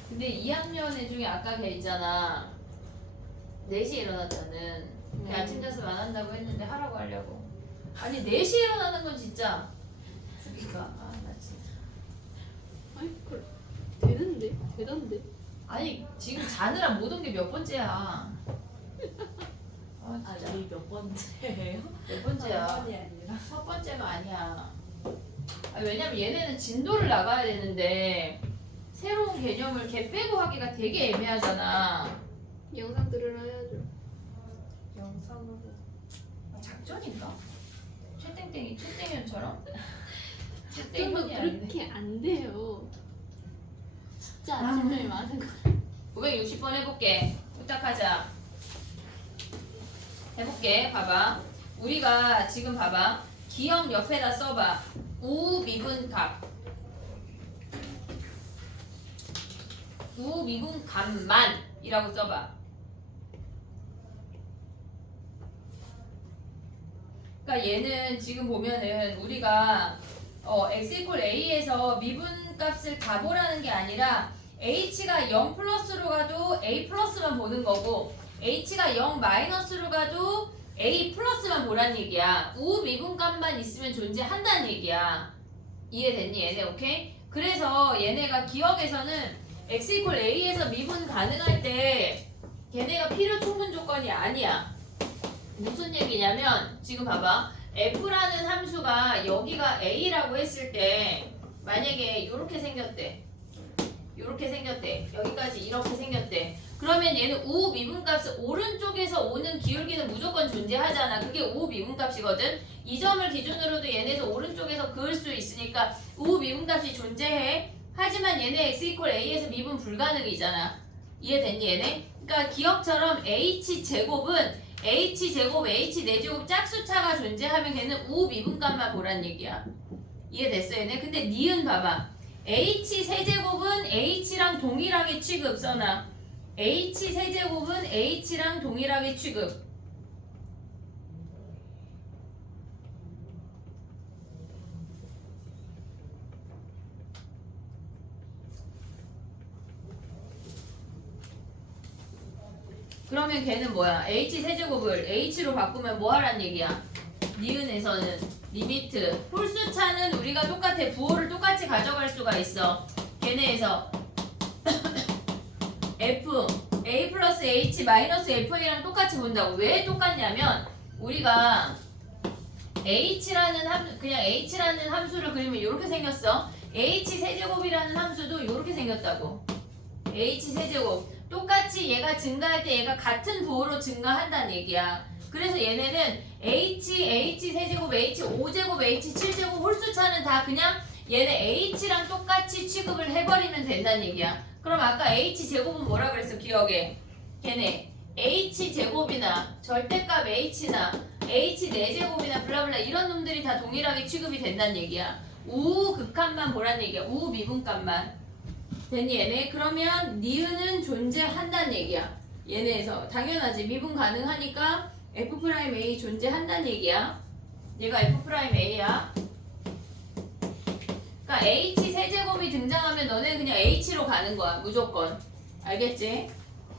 근데 2학년 애 중에 아까 걔 있잖아. 4시에 일어났다는 걔 아침 자습 안 한다고 했는데 하라고 하려고. 아니 4시에 일어나는 건 진짜 죽이가. 아 나 진짜. 아니 그래. 되는데? 되던데? 아니 지금 자느라 못 온 게 몇 번째야. 아 진짜. 아니 몇 번째예요? 몇 번째야. 한 번이 아니라. 첫 번째가 아니야. 왜냐면 얘네는 진도를 나가야 되는데 새로운 개념을 걔 빼고 하기가 되게 애매하잖아. 영상 들으러 해야죠. 영상으로. 작전인가? 최땡땡이처럼? 저는 최땡땡이 아닌데. 그렇게 안 돼요. 진짜 아침잠이 많은 거. 560번 해볼게. 부탁하자. 해볼게. 봐봐. 우리가 지금 봐봐. 기억 옆에다 써봐. 우미분값. 우미분값만이라고 써봐. 그러니까 얘는 지금 보면은 우리가 x 이퀄 a에서 미분값을 다 보라는 게 아니라 h가 0 플러스로 가도 a 플러스만 보는 거고 h가 0 마이너스로 가도 a 플러스만 보란 얘기야. 우미분값만 있으면 존재한다는 얘기야. 이해됐니 얘네? 오케이? 그래서 얘네가 기억에서는 x 이퀄 a에서 미분 가능할 때 걔네가 필요 충분 조건이 아니야. 무슨 얘기냐면 지금 봐봐. f라는 함수가 여기가 a라고 했을 때 만약에 이렇게 생겼대. 이렇게 생겼대. 여기까지 이렇게 생겼대. 그러면 얘는 우미분값은 오른쪽에서 오는 기울기는 무조건 존재하잖아. 그게 우미분값이거든. 이 점을 기준으로도 얘네에서 오른쪽에서 그을 수 있으니까 우미분값이 존재해. 하지만 얘네 x 이퀄 a에서 미분 불가능이잖아. 이해됐니 얘네? 그러니까 기억처럼 h제곱은 h제곱, h4제곱 짝수차가 존재하면 걔는 우미분값만 보란 얘기야. 이해됐어 얘네? 근데 니은 봐봐. h 세제곱은 h랑 동일하게 취급 써놔. h 세제곱은 h랑 동일하게 취급. 그러면 걔는 뭐야? h 세제곱을 h로 바꾸면 뭐 하란 얘기야? 니은에서는 리미트 홀수차는 우리가 똑같아. 부호를 똑같이 가져갈 수가 있어. 걔네에서 f a 플러스 h 마이너스 fa랑 똑같이 본다고. 왜 똑같냐면 우리가 그냥 h라는 함수를 그리면 이렇게 생겼어. h 세제곱이라는 함수도 이렇게 생겼다고. h 세제곱 똑같이 얘가 증가할 때 얘가 같은 부호로 증가한다는 얘기야. 그래서 얘네는 h 세제곱, h 5제곱, h 7제곱 홀수차는 다 그냥 얘네 h랑 똑같이 취급을 해버리면 된다는 얘기야. 그럼 아까 h제곱은 뭐라 그랬어? 기억해. 걔네 h제곱이나 절대값 h나 h 4제곱이나 블라블라 이런 놈들이 다 동일하게 취급이 된다는 얘기야. 우극한만 보란 얘기야. 우미분값만. 됐니 얘네? 그러면 니은은 존재한다는 얘기야. 얘네에서 당연하지. 미분 가능하니까 F'A 존재한다는 얘기야. 얘가 F'A야. 그러니까 H 세제곱이 등장하면 너네 그냥 H로 가는 거야. 무조건. 알겠지?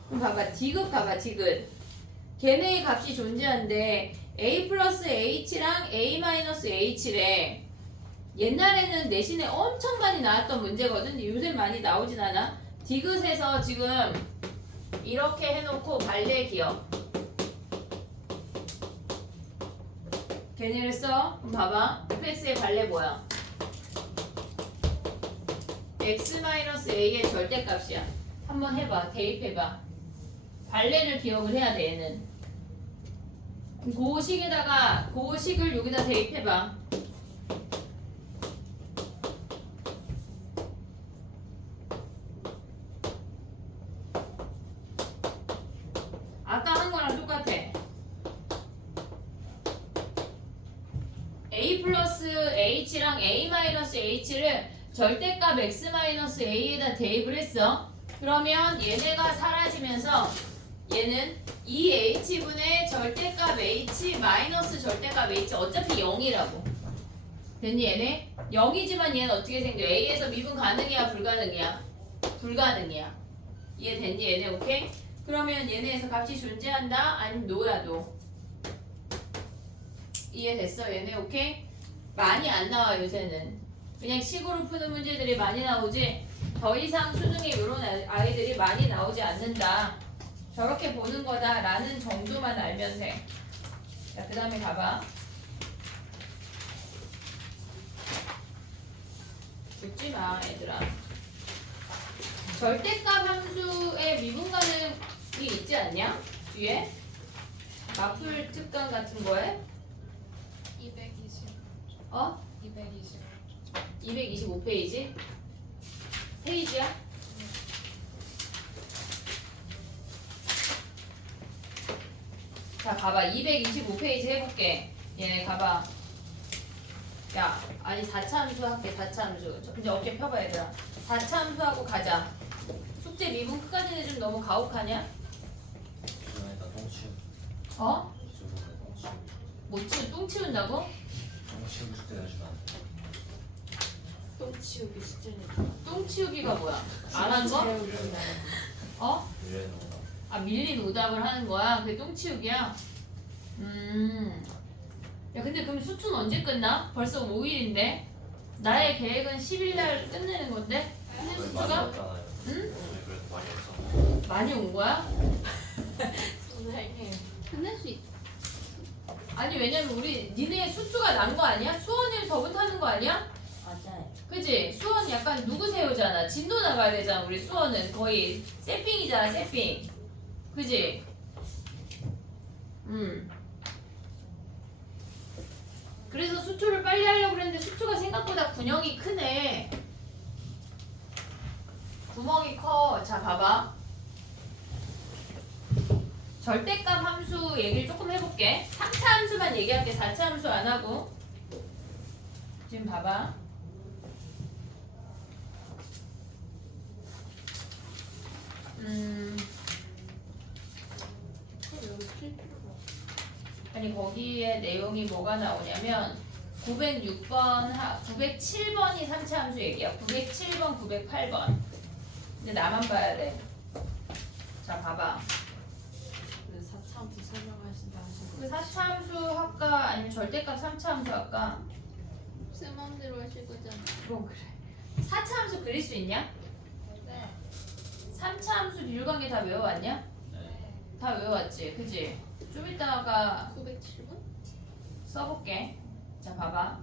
그럼 봐봐. 디귿 봐봐. 디귿. 걔네의 값이 존재한데 A 플러스 H랑 A 마이너스 H래. 옛날에는 내신에 엄청 많이 나왔던 문제거든. 요새 많이 나오진 않아. 디귿에서 지금 이렇게 해놓고 발레 기억. 걔네를 써. 그럼 봐봐. fx의 발레 뭐야? x-a의 절대값이야. 한번 해봐. 대입해봐. 발레를 기억을 해야 돼. 얘는. 고식에다가 고식을 여기다 대입해봐. 아까 한 거랑 똑같아. a 플러스 h랑 a 마이너스 h를 절대값 x 마이너스 a에다 대입을 했어. 그러면 얘네가 사라지면서 얘는 2h분의 절대값 h 마이너스 절대값 h 어차피 0이라고. 됐니 얘네? 0이지만 얘는 어떻게 생겨? a에서 미분 가능이야 불가능이야? 불가능이야. 이해됐니 얘네? 오케이? 그러면 얘네에서 값이 존재한다? 아니면 노야 노? 이해됐어 얘네? 오케이? 많이 안 나와 요새는. 그냥 식으로 푸는 문제들이 많이 나오지 더 이상 수능에 이런 아이들이 많이 나오지 않는다. 저렇게 보는 거다 라는 정도만 알면 돼. 자, 그 다음에 가봐. 죽지 마 얘들아. 절대값 함수의 미분 가능이 있지 않냐? 뒤에? 마플 특강 같은 거에? 220. 어? 220. 225페이지? 페이지야? 자, 가봐. 225페이지 해볼게. 얘네 가봐. 야, 아니 4차 함수 할게. 4차 함수. 이제 어깨 펴봐 얘들아. 4차 함수하고 가자. 숙제 미분 끝까지 내주면 너무 가혹하냐? 이번에다 똥치우. 어? 이번에 똥치우. 못 치우, 똥 치운다고? 똥치우 숙제 내주면 안 돼. 똥 치우기 숙제니까. 똥 치우기가 뭐야? 안 한 거? 어? 유래는 오다. 아, 밀린 오답을 하는 거야? 그게 똥 치우기야? 야, 근데 그럼 수투는 언제 끝나? 벌써 5일인데? 나의 계획은 10일날 끝내는 건데? 많이 수투가? 왔잖아요. 응? 네, 그래도 많이 왔잖아. 많이 온 거야? 선생님. 끝낼 수 있. 아니, 왜냐면 우리 니네 수투가 난 거 아니야? 수원을 더붙하는 거 아니야? 맞아요. 그치? 수원 약간 누구세요잖아. 진도 나가야 되잖아. 우리 수원은 거의 세핑이잖아. 세핑. 그치? 그래서 수투를 빨리 하려고 그랬는데 수투가 생각보다 군형이 크네. 구멍이 커. 자, 봐봐. 절대값 함수 얘기를 조금 해볼게. 3차 함수만 얘기할게. 4차 함수 안 하고. 지금 봐봐. 그럼 여기 필 필요가 없어. 아니 거기에 내용이 뭐가 나오냐면 906번, 907번이 3차 함수 얘기야. 907번, 908번. 근데 나만 봐야 돼. 자 봐봐. 그 4차함수 설명하신다 하신 그 거. 4차 함수 할까 아니면 절대값 3차 함수 할까? 제 마음대로 하실 거잖아. 그럼 그래. 4차 함수 그릴 수 있냐? 네. 3차 함수 비율관계 다 외워왔냐? 네. 다 외워왔지, 그지? 좀 이따가 907번? 써볼게. 자, 봐봐.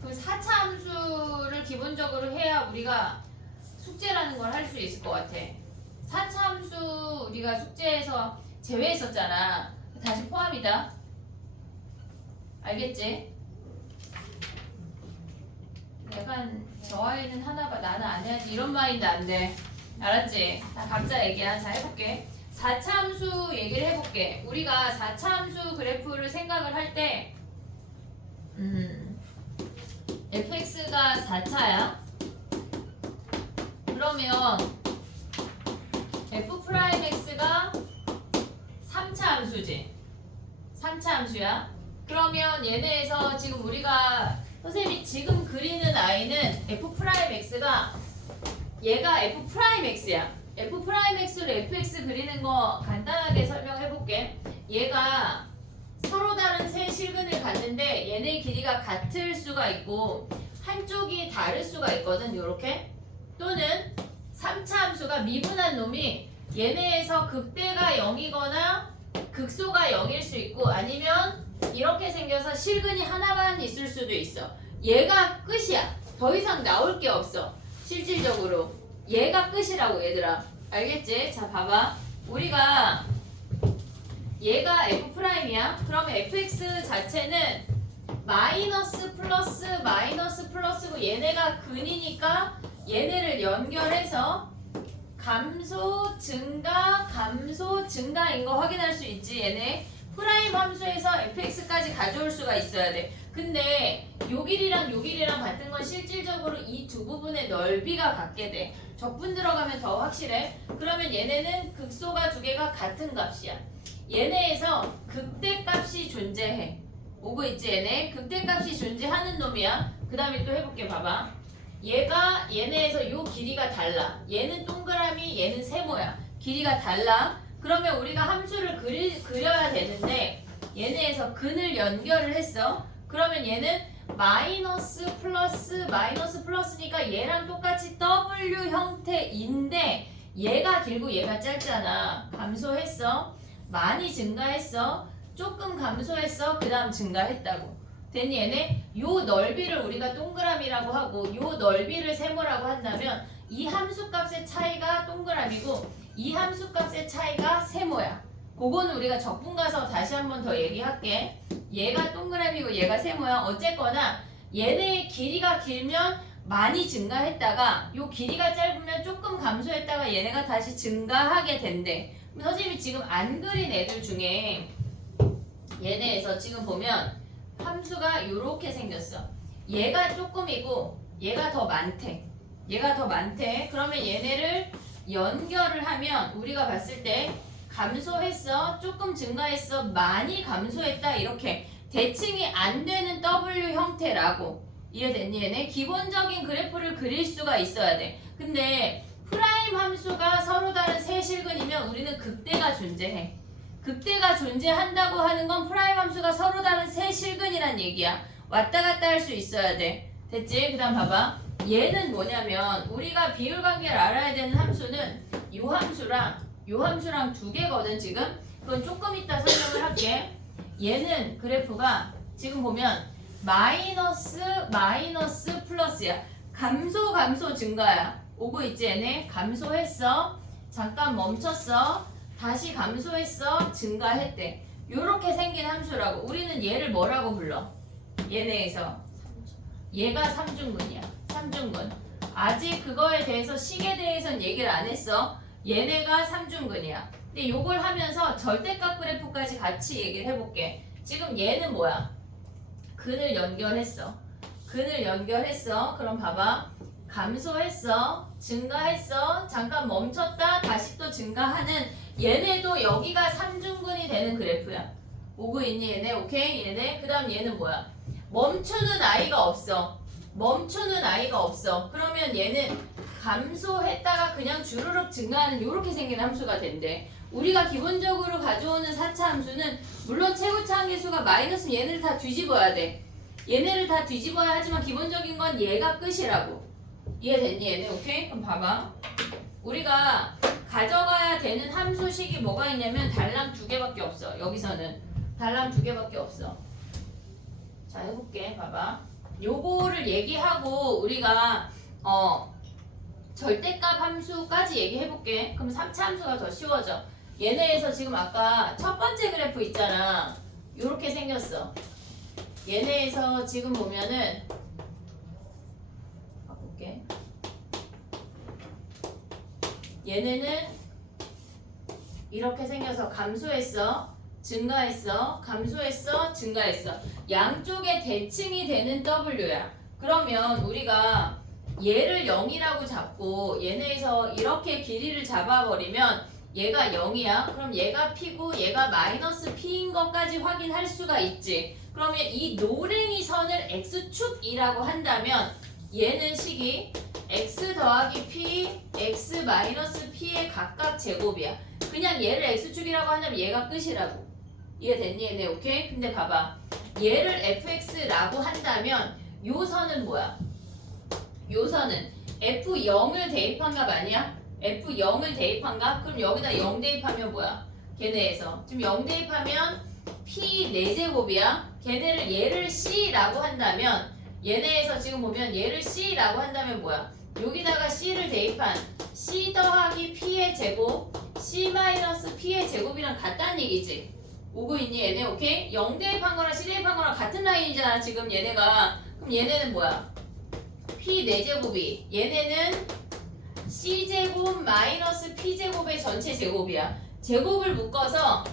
그럼 4차 함수를 기본적으로 해야 우리가 숙제라는 걸 할 수 있을 것 같아. 4차 함수 우리가 숙제에서 제외했었잖아. 다시 포함이다. 알겠지? 약간 저 아이는 하나 봐, 나는 안 해야지 이런 마인드 안 돼. 알았지? 다 각자 얘기야. 자, 해볼게. 4차 함수 얘기를 해볼게. 우리가 4차 함수 그래프를 생각을 할 때 fx가 4차야. 그러면 f'x가 3차 함수지. 3차 함수야. 그러면 얘네에서 지금 우리가 선생님이 지금 그리는 아이는 f'x가 얘가 f'x야. f'x로 fx 그리는 거 간단하게 설명해 볼게. 얘가 서로 다른 세 실근을 갖는데 얘네 길이가 같을 수가 있고 한쪽이 다를 수가 있거든. 요렇게. 또는 3차 함수가 미분한 놈이 얘네에서 극대가 0이거나 극소가 0일 수 있고 아니면 이렇게 생겨서 실근이 하나만 있을 수도 있어. 얘가 끝이야. 더 이상 나올 게 없어. 실질적으로 얘가 끝이라고 얘들아. 알겠지? 자 봐봐. 우리가 얘가 f'이야. 그러면 fx 자체는 마이너스 플러스고 얘네가 근이니까 얘네를 연결해서 감소 증가인 거 확인할 수 있지. 얘네 프라임 함수에서 fx까지 가져올 수가 있어야 돼. 근데 요 길이랑 요 길이랑 같은 건 실질적으로 이 두 부분의 넓이가 같게 돼. 적분 들어가면 더 확실해. 그러면 얘네는 극소가 두 개가 같은 값이야. 얘네에서 극대값이 존재해. 오고 있지 얘네? 극대값이 존재하는 놈이야. 그 다음에 또 해볼게. 봐봐. 얘가 얘네에서 요 길이가 달라. 얘는 동그라미, 얘는 세모야. 길이가 달라. 그러면 우리가 함수를 그려야 되는데 얘네에서 근을 연결을 했어. 그러면 얘는 마이너스 플러스니까 얘랑 똑같이 W 형태인데 얘가 길고 얘가 짧잖아. 감소했어. 많이 증가했어. 조금 감소했어. 그 다음 증가했다고. 됐니 얘네? 요 넓이를 우리가 동그라미라고 하고 요 넓이를 세모라고 한다면 이 함수값의 차이가 동그라미고 이 함수값의 차이가 세모야. 그거는 우리가 적분 가서 다시 한번 더 얘기할게. 얘가 동그라미고 얘가 세모야. 어쨌거나 얘네의 길이가 길면 많이 증가했다가 요 길이가 짧으면 조금 감소했다가 얘네가 다시 증가하게 된대. 선생님이 지금 안 그린 애들 중에 얘네에서 지금 보면 함수가 요렇게 생겼어. 얘가 조금이고 얘가 더 많대. 그러면 얘네를 연결을 하면 우리가 봤을 때 감소했어, 조금 증가했어, 많이 감소했다 이렇게 대칭이 안 되는 W 형태라고. 이해됐니 얘네? 기본적인 그래프를 그릴 수가 있어야 돼. 근데 프라임 함수가 서로 다른 세 실근이면 우리는 극대가 존재해. 극대가 존재한다고 하는 건 프라임 함수가 서로 다른 세 실근이란 얘기야. 왔다 갔다 할 수 있어야 돼. 됐지? 그 다음 봐봐. 얘는 뭐냐면 우리가 비율관계를 알아야 되는 함수는 요 함수랑 두 개거든 지금. 그건 조금 이따 설명을 할게. 얘는 그래프가 지금 보면 마이너스 플러스야. 감소 증가야. 오고 있지 얘네? 감소했어. 잠깐 멈췄어. 다시 감소했어. 증가했대. 요렇게 생긴 함수라고. 우리는 얘를 뭐라고 불러? 얘네에서 얘가 3중근이야. 3중근. 아직 그거에 대해서 식에 대해서는 얘기를 안 했어. 얘네가 3중근이야. 근데 요걸 하면서 절대값 그래프까지 같이 얘기를 해볼게. 지금 얘는 뭐야? 근을 연결했어. 그럼 봐봐. 감소했어, 증가했어, 잠깐 멈췄다, 다시 또 증가하는 얘네도 여기가 삼중근이 되는 그래프야. 오고 있니 얘네? 오케이? 얘네. 그 다음 얘는 뭐야? 멈추는 아이가 없어. 멈추는 아이가 없어. 그러면 얘는 감소했다가 그냥 주르륵 증가하는 이렇게 생긴 함수가 된대. 우리가 기본적으로 가져오는 4차 함수는 물론 최고차 한계수가 마이너스면 얘네를 다 뒤집어야 돼. 얘네를 다 뒤집어야 하지만 기본적인 건 얘가 끝이라고. 이해됐니 얘네? 오케이? 그럼 봐봐. 우리가 가져가야 되는 함수식이 뭐가 있냐면 달랑 2개밖에 없어. 여기서는 달랑 2개밖에 없어. 자 해볼게. 봐봐. 요거를 얘기하고 우리가 절대값 함수까지 얘기해볼게. 그럼 3차 함수가 더 쉬워져. 얘네에서 지금 아까 첫 번째 그래프 있잖아. 요렇게 생겼어. 얘네에서 지금 보면은 볼게. 얘네는 이렇게 생겨서 감소했어, 증가했어, 감소했어, 증가했어. 양쪽에 대칭이 되는 W야. 그러면 우리가 얘를 0이라고 잡고 얘네에서 이렇게 길이를 잡아버리면 얘가 0이야. 그럼 얘가 P고 얘가 마이너스 P인 것까지 확인할 수가 있지. 그러면 이 노랭이 선을 X축이라고 한다면 얘는 식이 X 더하기 P, X 마이너스 P의 각각 제곱이야. 그냥 얘를 X축이라고 한다면 얘가 끝이라고. 이해됐니 얘네? 오케이? 근데 봐봐. 얘를 fx라고 한다면 요 선은 뭐야? 요 선은 f0을 대입한 값 아니야? f0을 대입한 값? 그럼 여기다 0 대입하면 뭐야? 걔네에서 지금 0 대입하면 p 4제곱이야. 걔네를 얘를 c라고 한다면 얘네에서 지금 보면 얘를 c라고 한다면 뭐야? 여기다가 c를 대입한 c 더하기 p의 제곱 c 마이너스 p의 제곱이랑 같다는 얘기지. 오고 있니 얘네? 오케이? 0 대입한 거랑 c 대입한 거랑 같은 라인이잖아 지금 얘네가. 그럼 얘네는 뭐야? p 4제곱이 얘네는 c제곱 마이너스 p제곱의 전체 제곱이야. 제곱을 묶어서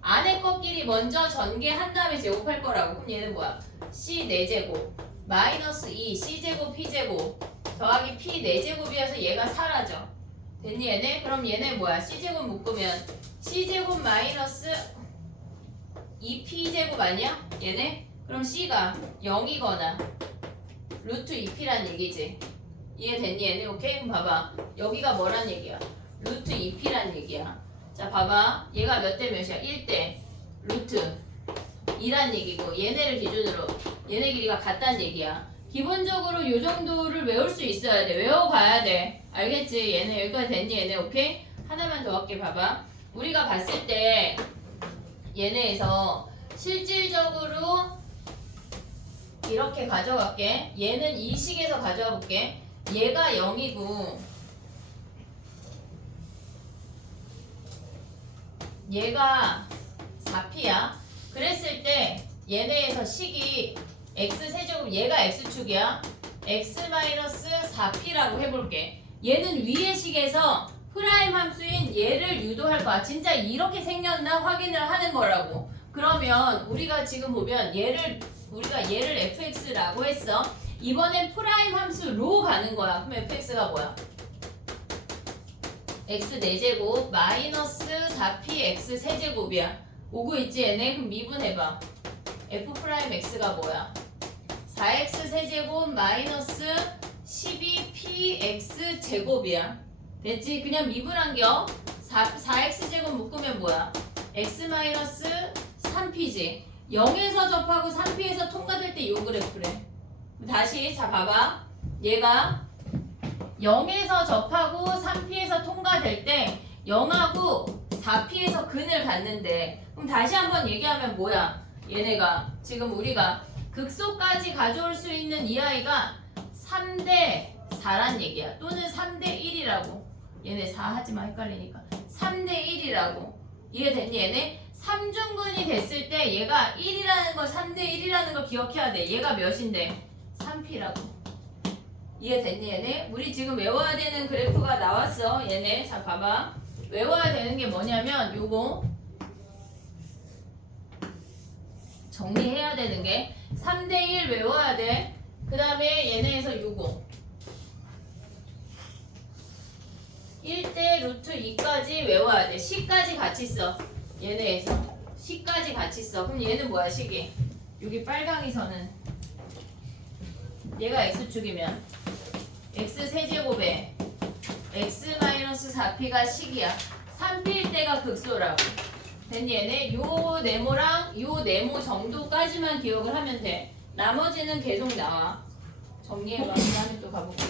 안에 것끼리 먼저 전개한 다음에 제곱할 거라고. 그럼 얘는 뭐야? c 4제곱 마이너스 2 c제곱 p제곱 더하기 p 4제곱이어서 얘가 사라져. 됐니 얘네? 그럼 얘네 뭐야? c제곱 묶으면 c제곱 마이너스 2p제곱 아니야? 얘네? 그럼 c가 0이거나 루트 2p란 얘기지. 이해됐니 얘네? 오케이? 그럼 봐봐. 여기가 뭐란 얘기야? 루트 2p란 얘기야. 자 봐봐. 얘가 몇 대 몇이야? 1대 루트 2란 얘기고 얘네를 기준으로 얘네 길이가 같다는 얘기야. 기본적으로 요 정도를 외울 수 있어야 돼. 외워가야 돼. 알겠지? 얘네 여기까지 됐니 얘네? 오케이? 하나만 더 할게. 봐봐. 우리가 봤을 때 얘네에서 실질적으로 이렇게 가져갈게. 얘는 이 식에서 가져와 볼게. 얘가 0이고 얘가 4p야. 그랬을 때 얘네에서 식이 x세제곱 얘가 x축이야. x-4p라고 해볼게. 얘는 위의 식에서 프라임 함수인 얘를 유도할 거야. 진짜 이렇게 생겼나 확인을 하는 거라고. 그러면 우리가 지금 보면 우리가 얘를 fx라고 했어. 이번엔 프라임 함수로 가는 거야. 그럼 fx가 뭐야? x 4제곱 마이너스 4p x 세제곱이야. 오고 있지 얘네? 그럼 미분해봐. f 프라임 x가 뭐야? 4x 세제곱 마이너스 12p x 제곱이야. 됐지? 그냥 미분한겨. 4x 제곱 묶으면 뭐야? x 마이너스 3p지. 0에서 접하고 3p에서 통과될 때 요 그래프래. 다시 자 봐봐. 얘가 0에서 접하고 3p에서 통과될 때 0하고 4p에서 근을 갖는데, 그럼 다시 한번 얘기하면 뭐야? 얘네가 지금 우리가 극소까지 가져올 수 있는 이 아이가 3대 4란 얘기야. 또는 3대 1이라고. 얘네 4 하지마 헷갈리니까. 3대 1이라고. 이해됐니 얘네? 3중근이 됐을 때 얘가 1이라는 거 3대 1이라는 거 기억해야 돼. 얘가 몇인데? 3p라고. 이해됐니 얘네? 우리 지금 외워야 되는 그래프가 나왔어 얘네. 자 봐봐. 외워야 되는 게 뭐냐면 요거 정리해야 되는 게 3대 1 외워야 돼. 그 다음에 얘네에서 요거 1대 루트 2까지 외워야 돼. C까지 같이 써. 얘네에서 C까지 같이 써. 그럼 얘는 뭐야 식이? 여기 빨강이 선은 얘가 x축이면 x 세제곱에 x-4p가 식이야. 3p일 때가 극소라고. 됐니 얘네? 요 네모랑 요 네모 정도까지만 기억을 하면 돼. 나머지는 계속 나와. 정리해봐. 그 다음에 또 가볼게.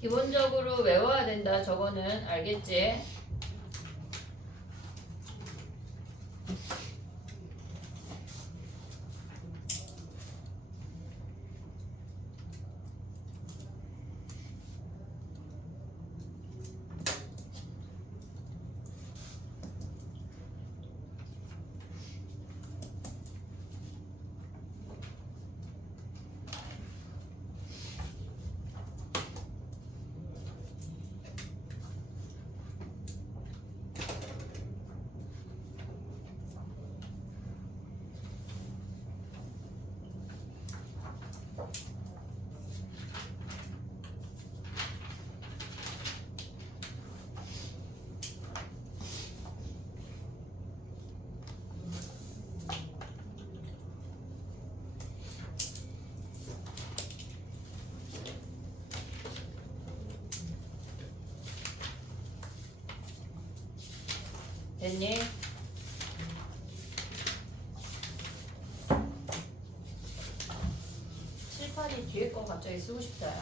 기본적으로 외워야 된다. 저거는 알겠지? 됐니? 칠판이 뒤에 거 갑자기 쓰고 싶다.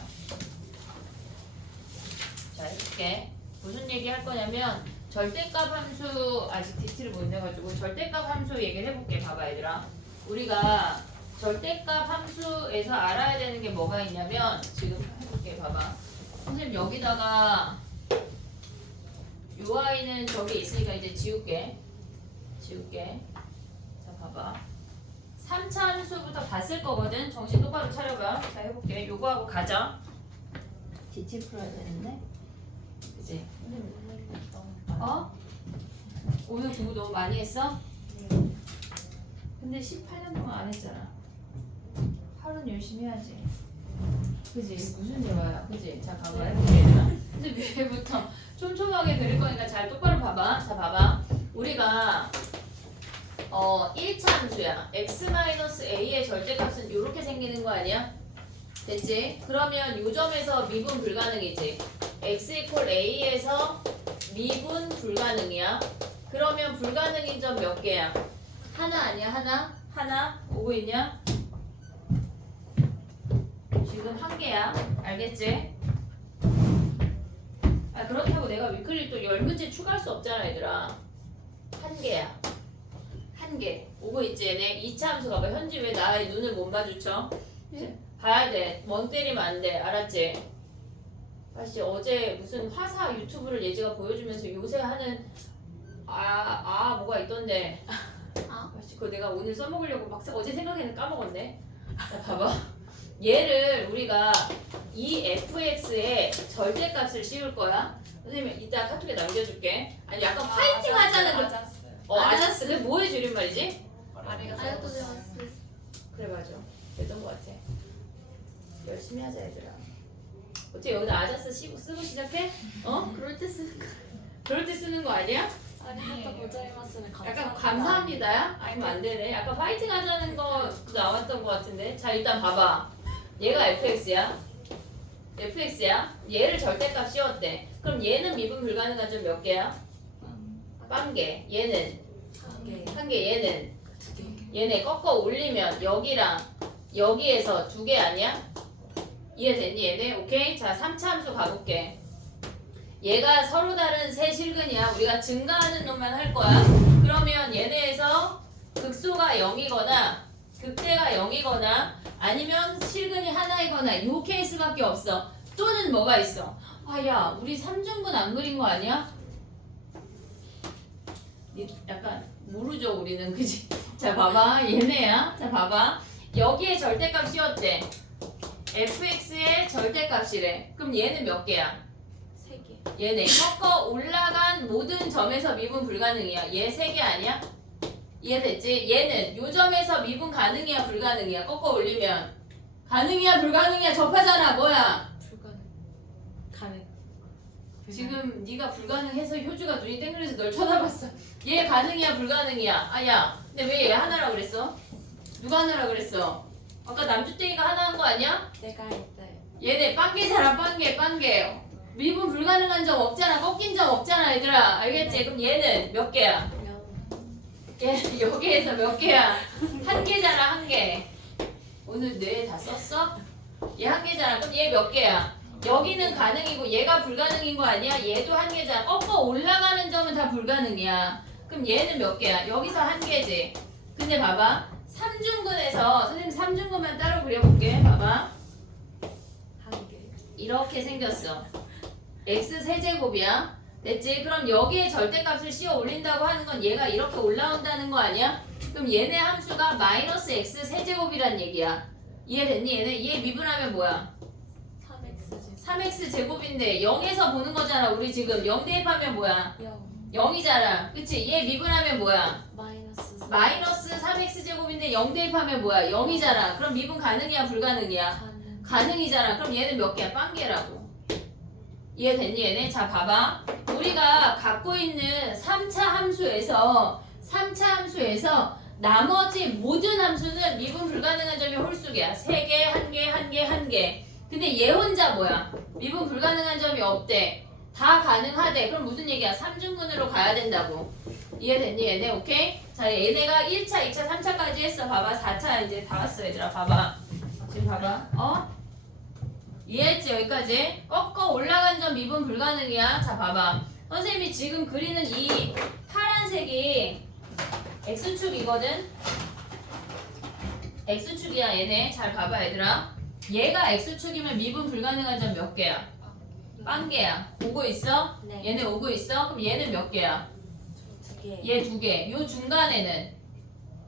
자, 해볼게. 무슨 얘기 할 거냐면 절대값 함수 아직 디테일을 못 내가지고 절대값 함수 얘기를 해볼게. 봐봐 얘들아. 우리가 절대값 함수에서 알아야 되는 게 뭐가 있냐면 지금 해볼게. 봐봐. 선생님 여기다가 요 아이는 저기 있으니까 이제 지울게. 자 봐봐. 3차 함수부터 봤을 거거든. 정신 똑바로 차려봐. 자 해볼게. 요거하고 가자. DT 풀어야 되는데. 그치? 어? 오늘 공부 너무 많이 했어? 근데 18년 동안 안 했잖아. 하루는 열심히 해야지. 그지? 무슨 대화야? 그지? 자 가봐 해볼게. 근데 위에부터 촘촘하게 그릴 거니까 잘 똑바로 봐봐. 자 봐봐. 우리가 1차 함수야. x-a의 절대값은 이렇게 생기는 거 아니야? 됐지? 그러면 요 점에서 미분 불가능이지. x 이퀄 a에서 미분 불가능이야. 그러면 불가능인 점 몇 개야? 하나 아니야? 하나? 오고 있냐? 지금 한 개야. 알겠지? 아 그렇다고 내가 위클리 또 10문제 추가할 수 없잖아 얘들아. 한 개야. 한 개. 오고 있지 얘네. 2차 함수 가봐. 현지 왜 나의 눈을 못 마주쳐? 봐야 돼. 멍 때리면 안 돼. 알았지? 다시 어제 무슨 화사 유튜브를 예지가 보여주면서 요새 하는 뭐가 있던데. 그거 내가 오늘 써먹으려고 막 어제 생각했는데 까먹었네. 자 봐봐. 얘를 우리가 이 fx의 절대값을 씌울 거야. 선생님 이따 카톡에 남겨줄게. 아니 약간 파이팅 하자는 거. 아자스. 그게 뭐의 줄임말이지? 아야토 데마스. 그래 맞아. 됐던 것 같아. 열심히 하자 얘들아. 어떻게 여기다 아자스 쓰고 시작해? 어? 그럴 때 쓰는 거. 그럴 때 쓰는 거 아니야? 아리가또 고자이마스는 약간 감사합니다야? 아니면 안 되네. 약간 파이팅 하자는 거 나왔던 것 같은데. 자 일단 봐봐. 얘가 fx야. fx야. 얘를 절대값 씌웠대. 그럼 얘는 미분 불가능한 점 몇 개야? 한 개. 얘는 한 개. 얘는 얘네 꺾어 올리면 여기랑 여기에서 두 개 아니야? 이해됐니 얘네? 오케이? 자 3차 함수 가볼게. 얘가 서로 다른 세 실근이야. 우리가 증가하는 놈만 할 거야. 그러면 얘네에서 극소가 0이거나 극대가 0이거나 아니면 실근이 하나이거나 요 케이스밖에 없어. 또는 뭐가 있어? 아 야 우리 3중분 안 그린 거 아니야? 약간 모르죠 우리는 그지? 자 봐봐 얘네야. 자 봐봐 여기에 절대값 씌웠대. fx의 절대값이래. 그럼 얘는 몇 개야? 3개. 얘네 꺾어 올라간 모든 점에서 미분 불가능이야. 얘 3개 아니야? 이해됐지? 얘는 요 점에서 미분 가능이야 불가능이야? 꺾어 올리면 가능이야 불가능이야? 접하잖아 뭐야? 불가능. 가능. 지금 네가 불가능해서 효주가 눈이 땡그려서 널 쳐다봤어. 얘 가능이야 불가능이야? 아야 근데 왜 얘 하나라 그랬어? 누가 하나라 그랬어? 아까 남주땡이가 하나 한 거 아니야? 내가 했대. 얘네 빵개잖아 빵개. 미분 불가능한 점 없잖아. 꺾인 점 없잖아 얘들아. 알겠지? 그럼 얘는 몇 개야? 얘 여기에서 몇 개야? 한 개잖아 한 개. 오늘 뇌 다 썼어? 얘 한 개잖아. 그럼 얘 몇 개야? 여기는 가능이고 얘가 불가능인 거 아니야? 얘도 한 개잖아. 꺾어 올라가는 점은 다 불가능이야. 그럼 얘는 몇 개야? 여기서 한 개지. 근데 봐봐. 3중근에서 선생님 3중근만 따로 그려볼게. 봐봐. 한 개. 이렇게 생겼어. x 세제곱이야. 됐지? 그럼 여기에 절대값을 씌워 올린다고 하는 건 얘가 이렇게 올라온다는 거 아니야? 그럼 얘네 함수가 마이너스 x 세제곱이란 얘기야. 이해됐니? 얘 미분하면 뭐야? 3x지. 3x 제곱인데 0에서 보는 거잖아. 우리 지금 0 대입하면 뭐야? 0. 0이잖아. 그치? 얘 미분하면 뭐야? 마이너스. 마이너스 3x 제곱인데 0 대입하면 뭐야? 0이잖아. 그럼 미분 가능이야 불가능이야? 가능. 가능이잖아. 그럼 얘는 몇 개야? 빵개라고. 이해됐니 얘네? 자 봐봐. 우리가 갖고 있는 3차 함수에서 나머지 모든 함수는 미분 불가능한 점이 홀수개야. 3개, 1개, 1개, 1개. 근데 얘 혼자 뭐야? 미분 불가능한 점이 없대. 다 가능하대. 그럼 무슨 얘기야? 3중근으로 가야 된다고. 이해됐니 얘네? 오케이? 자 얘네가 1차, 2차, 3차까지 했어. 봐봐. 4차 이제 다 왔어 얘들아. 봐봐. 지금 봐봐. 이해했지 여기까지? 꺾어 올라간 점 미분 불가능이야. 자 봐봐. 선생님이 지금 그리는 이 파란색이 x축이거든? x축이야 얘네. 잘 봐봐 얘들아. 얘가 x축이면 미분 불가능한 점 몇 개야? 빵개야. 오고 있어? 네. 얘네 오고 있어? 그럼 얘는 몇 개야? 2개. 얘 2개. 요 중간에는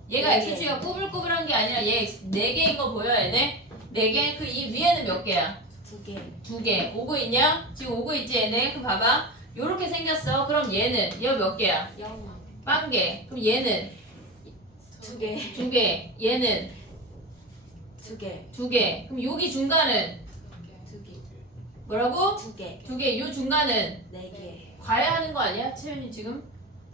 얘가 네 개. x축이가 꾸불꾸불한 게 아니라 얘 4개인 거 보여 얘네? 4개? 그 이 위에는 몇 개야? 2개. 2개. 오고 있냐? 지금 오고 있지 얘네? 그럼 봐봐. 요렇게 생겼어. 그럼 얘는 얘 몇 개야? 0. 빵개. 그럼 얘는 2개. 2개. 얘는 2개. 2개. 그럼 여기 중간은 2개. 뭐라고? 2개. 2개. 요 중간은 4개. 과야 하는 거 아니야? 채연이 지금?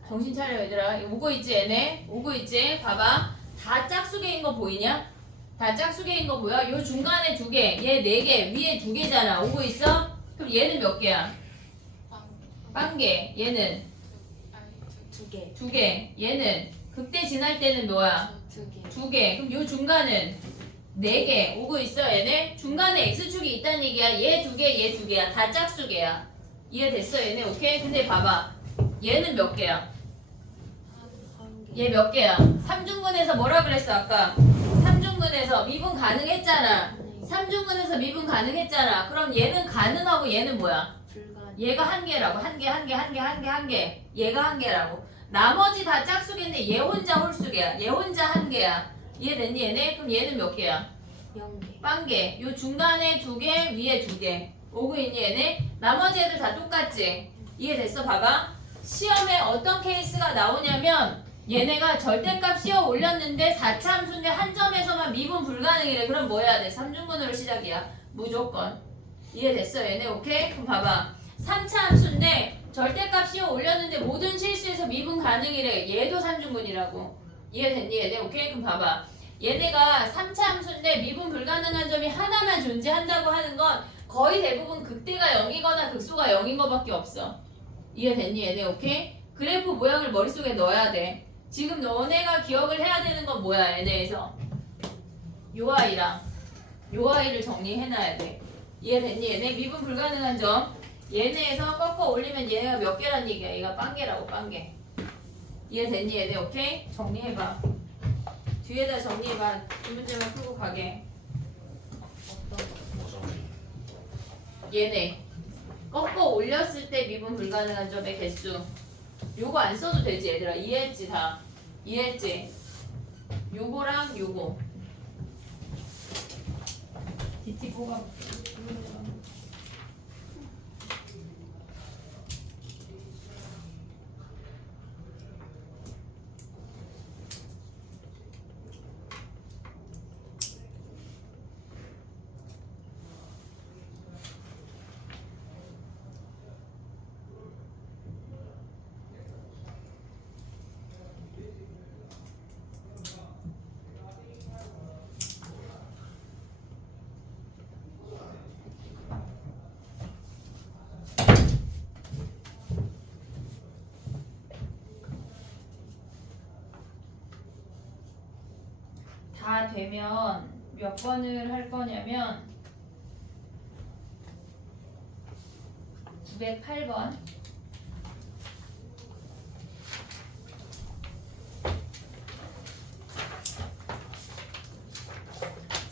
정신 차려 얘들아. 오고 있지 얘네? 오고 있지? 봐봐. 다 짝수개인 거 보이냐? 다 짝수개인 거 보여? 요 중간에 2개. 얘 4개. 위에 2개잖아. 오고 있어? 그럼 얘는 몇 개야? 빵개. 얘는 2개. 2개. 얘는 극대 지날 때는 뭐야? 2개. 2개. 그럼 요 중간은 4개. 오고 있어 얘네? 중간에 x축이 있다는 얘기야. 얘 2개, 얘 2개야. 다 짝수개야. 이해됐어 얘네? 오케이? 근데 봐봐. 얘는 몇 개야? 한 개. 얘 몇 개야? 3중근에서 뭐라 그랬어 아까? 3중근에서 미분 가능했잖아. 3중근에서 미분 가능했잖아. 그럼 얘는 가능하고 얘는 뭐야? 불가능. 얘가 한 개라고. 한 개. 얘가 한 개라고. 나머지 다 짝수개인데 얘 혼자 홀수개야. 얘 혼자 한 개야. 이해됐니 얘네? 그럼 얘는 몇 개야? 0개. 빵개. 요 중간에 2개, 위에 2개. 오고 있니 얘네? 나머지 애들 다 똑같지? 이해됐어? 봐봐. 시험에 어떤 케이스가 나오냐면 얘네가 절대값 씌워 올렸는데 4차 함수인데 한 점에서만 미분 불가능이래. 그럼 뭐 해야 돼? 3중근으로 시작이야. 무조건. 이해됐어 얘네? 오케이? 그럼 봐봐 3차 함수인데 절대값 씌워 올렸는데 모든 실수에서 미분 가능이래. 얘도 산중근이라고. 이해됐니 얘네? 오케이? 그럼 봐봐 얘네가 3차 함수인데 미분 불가능한 점이 하나만 존재한다고 하는 건 거의 대부분 극대가 0이거나 극소가 0인 거밖에 없어. 이해됐니 얘네? 오케이? 그래프 모양을 머릿속에 넣어야 돼. 지금 너네가 기억을 해야 되는 건 뭐야 얘네에서 요 아이랑 요 아이를 정리해놔야 돼. 이해됐니 얘네? 미분 불가능한 점 얘네에서 꺾어 올리면 얘네가 몇 개란 얘기야. 얘가 빵개라고 빵개. 이해됐니 얘네? 오케이? 정리해봐. 뒤에다 정리해봐. 이 문제만 풀고 가게. 뭐죠? 얘네 꺾어 올렸을 때 미분 불가능한 점의 개수. 요거 안 써도 되지 얘들아. 이해했지 다? 이해했지? 요거랑 요거 DT 뽑아. 다 되면 몇 번을 할 거냐면 908번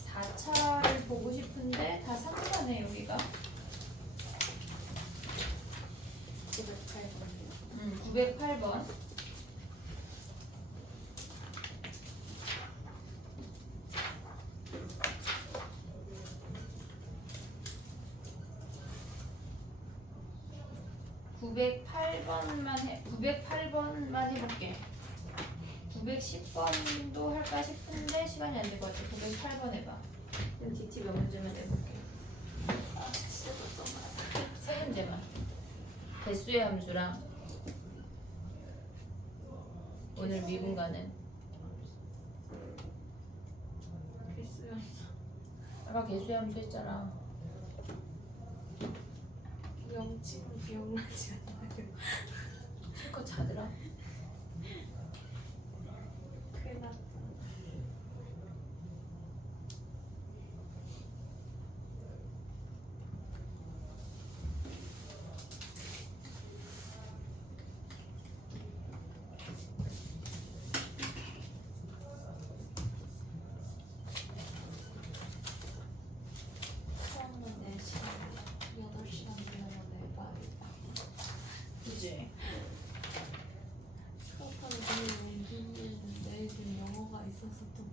4차를 보고 싶은데 다 상관해 여기가 908번 908번만 해볼게. 910번도 할까 싶은데 시간이 안 될 것 같아. 908번 해봐. 그럼 DT 몇 문제만 해볼게. 세 문제만. 개수의 함수랑 오늘 미분가는 아까 개수의 함수 했잖아. 영치고 기억나지 않아요. 실컷 자더라. 큰일 났다. 수업은 4시간, 8시간 되면 내봐야겠다. 그지? 수업하는 오늘 웬일은 내일은 영어가 있어서 또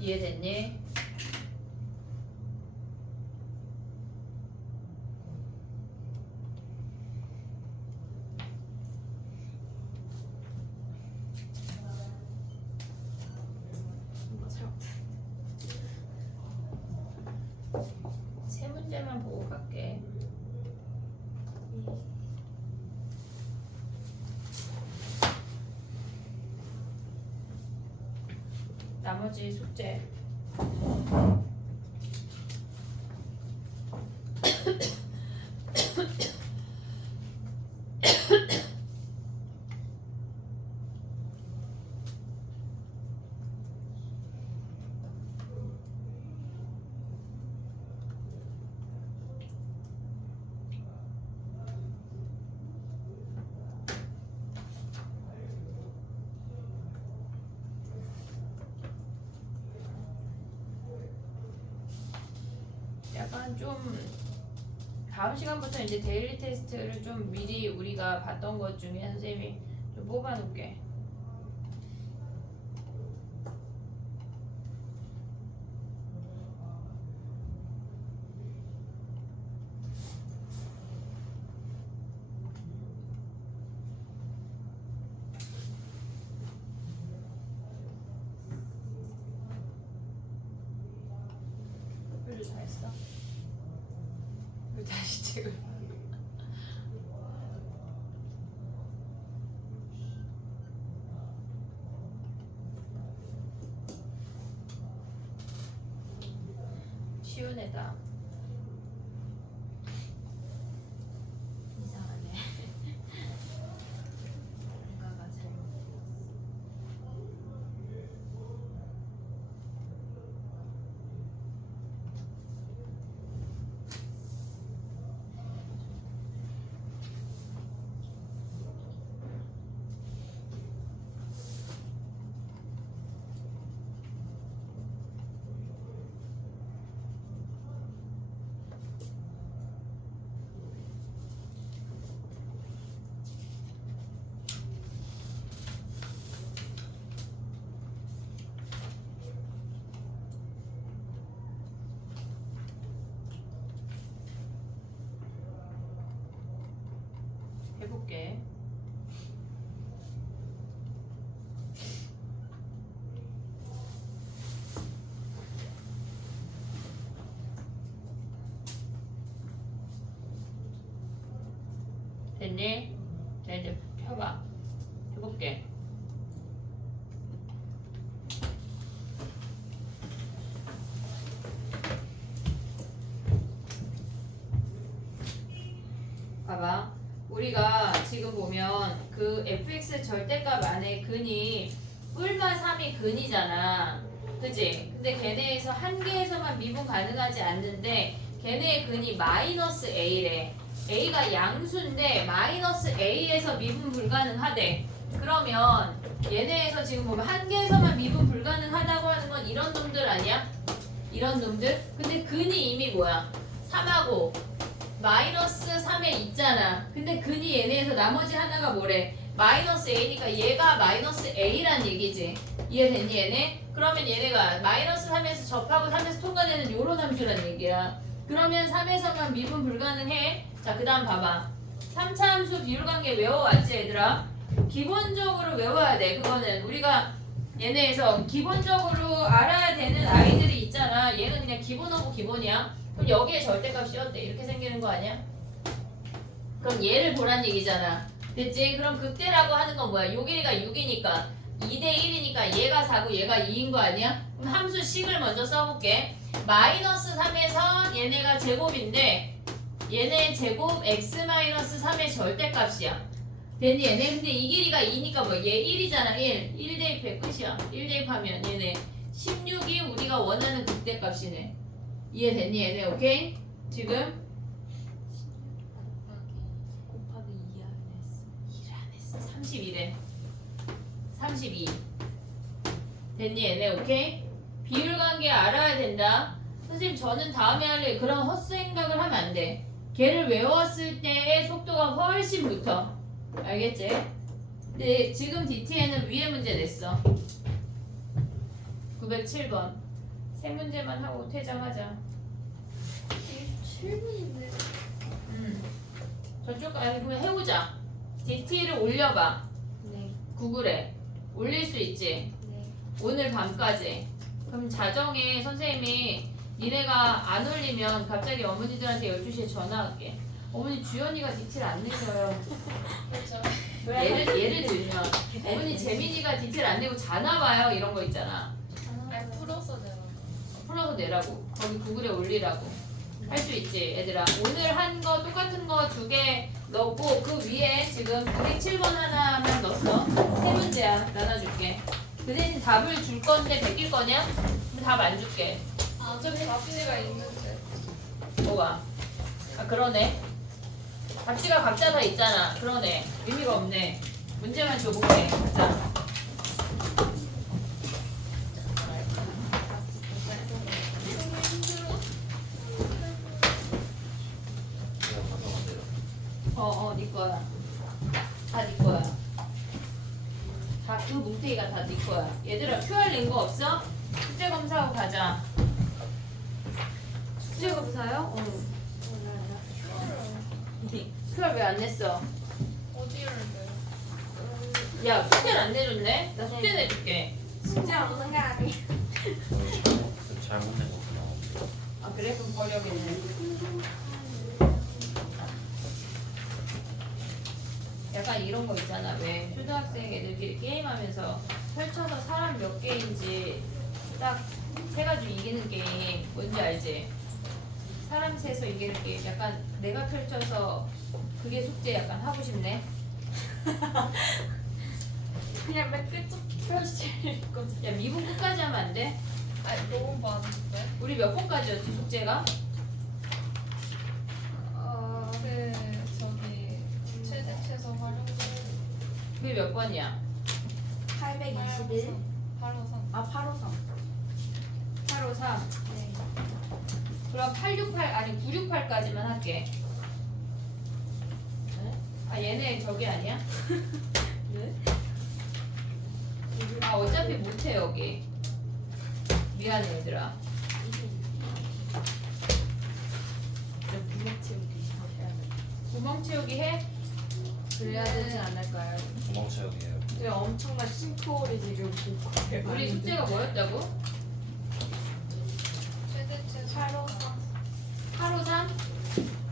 이해됐니? 뭔가 잘 세 문제만 보고 갈게. 나머지 숙제. 약간 좀 다음 시간부터 이제 데일리 테스트를 좀 미리 우리가 봤던 것 중에 선생님이 좀 뽑아놓을게. 별로 다 했어? 왜 다시 찍을? 쉬운 애다. 이상하네. 뭔가가 잘못되었어. 해볼게. 됐니? 자 이제 펴봐. 해볼게. 봐봐. 우리가 지금 보면 그 fx 절대값 안에 근이 뿔마 3이 근이잖아. 그치? 근데 걔네에서 한 개에서만 미분 가능하지 않는데 걔네의 근이 마이너스 a래. a가 양수인데 마이너스 a에서 미분 불가능하대. 그러면 얘네에서 지금 보면 한 개에서만 미분 불가능하다고 하는 건 이런 놈들 아니야? 이런 놈들? 근데 근이 이미 뭐야? 3하고 마이너스 3에 있잖아. 근데 근이 얘네에서 나머지 하나가 뭐래? 마이너스 a니까 얘가 마이너스 a란 얘기지. 이해됐니 얘네? 그러면 얘네가 마이너스 3에서 접하고 3에서 통과되는 요런 함수란 얘기야. 그러면 3에서만 미분 불가능해. 자, 그 다음 봐봐. 3차 함수 비율관계 외워왔지 얘들아? 기본적으로 외워야 돼. 그거는 우리가 얘네에서 기본적으로 알아야 되는 아이들이 있잖아. 얘는 그냥 기본하고 기본이야. 그럼 여기에 절대값이 어때? 이렇게 생기는 거 아니야? 그럼 얘를 보란 얘기잖아. 됐지? 그럼 극대라고 하는 건 뭐야? 요 길이가 6이니까 2대 1이니까 얘가 4고 얘가 2인 거 아니야? 그럼 함수 식을 먼저 써볼게. 마이너스 3에서 얘네가 제곱인데 얘네 제곱 x-3의 절대값이야. 됐니 얘네? 근데 이 길이가 2니까 뭐 얘 1이잖아. 1 대입해 끝이야. 1 대입하면 얘네 16이 우리가 원하는 극대값이네. 이해됐니 얘네? 오케이? 지금? 곱하기 2 안 했어. 1을 안 했어. 32래. 32. 됐니 얘네? 오케이? 비율관계 알아야 된다. 선생님 저는 다음에 할 그런 헛생각을 하면 안 돼. 걔를 외웠을 때의 속도가 훨씬 붙어. 알겠지? 근데 지금 DT에는 위에 문제 냈어. 907번. 세 문제만 하고 퇴장하자. 7분인데. 저쪽 아니 그러면 해보자. DT를 올려봐. 네. 구글에 올릴 수 있지. 네. 오늘 밤까지. 그럼 자정에 선생님이 니네가 안 올리면 갑자기 어머니들한테 12시에 전화할게. 어머니 주연이가 DT를 안 내셔요. 그렇죠. 예를 들면 어머니 재민이가 DT를 안 내고 자나 봐요. 이런 거 있잖아. 아니 풀어서 내가. 풀어서 내라고. 거기 구글에 올리라고. 할 수 있지 얘들아. 오늘 한 거 똑같은 거 2개 넣고 그 위에 지금 907번 하나만 넣었어. 세 문제야. 나눠줄게. 그 대신 답을 줄 건데 베낄 거냐? 그럼 답 안 줄게. 아 어차피 답지가 있는데. 뭐가? 아 그러네. 답지가 각자 다 있잖아. 그러네. 의미가 없네. 문제만 줘볼게. 자. 제가 가져간대요. 네 거야. 다 네 거야. 다 그 뭉태기가 다 네 거야. 얘들아 QR 낸 거 없어? 숙제 검사하고 가자. 숙제 검사요? QR 왜 안 냈어? 어디를 내요? 야 숙제를 안 내줬네? 나 숙제 내줄게. 숙제 없는 거 아니에요? 잘못 낸 거구나. 아 그래? 그럼 버려야겠네. 약간 이런 거 있잖아. 왜 초등학생 애들끼리 게임하면서 펼쳐서 사람 몇 개인지 딱 세가지고 이기는 게임 뭔지 알지? 사람 세서 이기는 게임 약간 내가 펼쳐서 그게 숙제 약간 하고 싶네. 그냥 맨 끝쪽 펼칠 거지. 야 미분 끝까지 하면 안 돼? 아니 너무 많은데. 우리 몇 번까지였지 숙제가? 그 저기 최대 최소 활용도. 그게 몇 번이야? 821. 바로 3. 아 853. 853. 네. 그럼 868 아니 968까지만 할게. 아 얘네 저기 아니야? 네? 아 어차피 못해 여기. 미안해 얘들아. 구멍 채우기 해야 돼. 구멍 채우기 해? 그래야 되지 않을까요? 구멍 채우기예요. 네, 엄청난 싱크홀이 지금 볼 거예요. 우리 숙제가 뭐였다고? 최대 최소. 853. 853?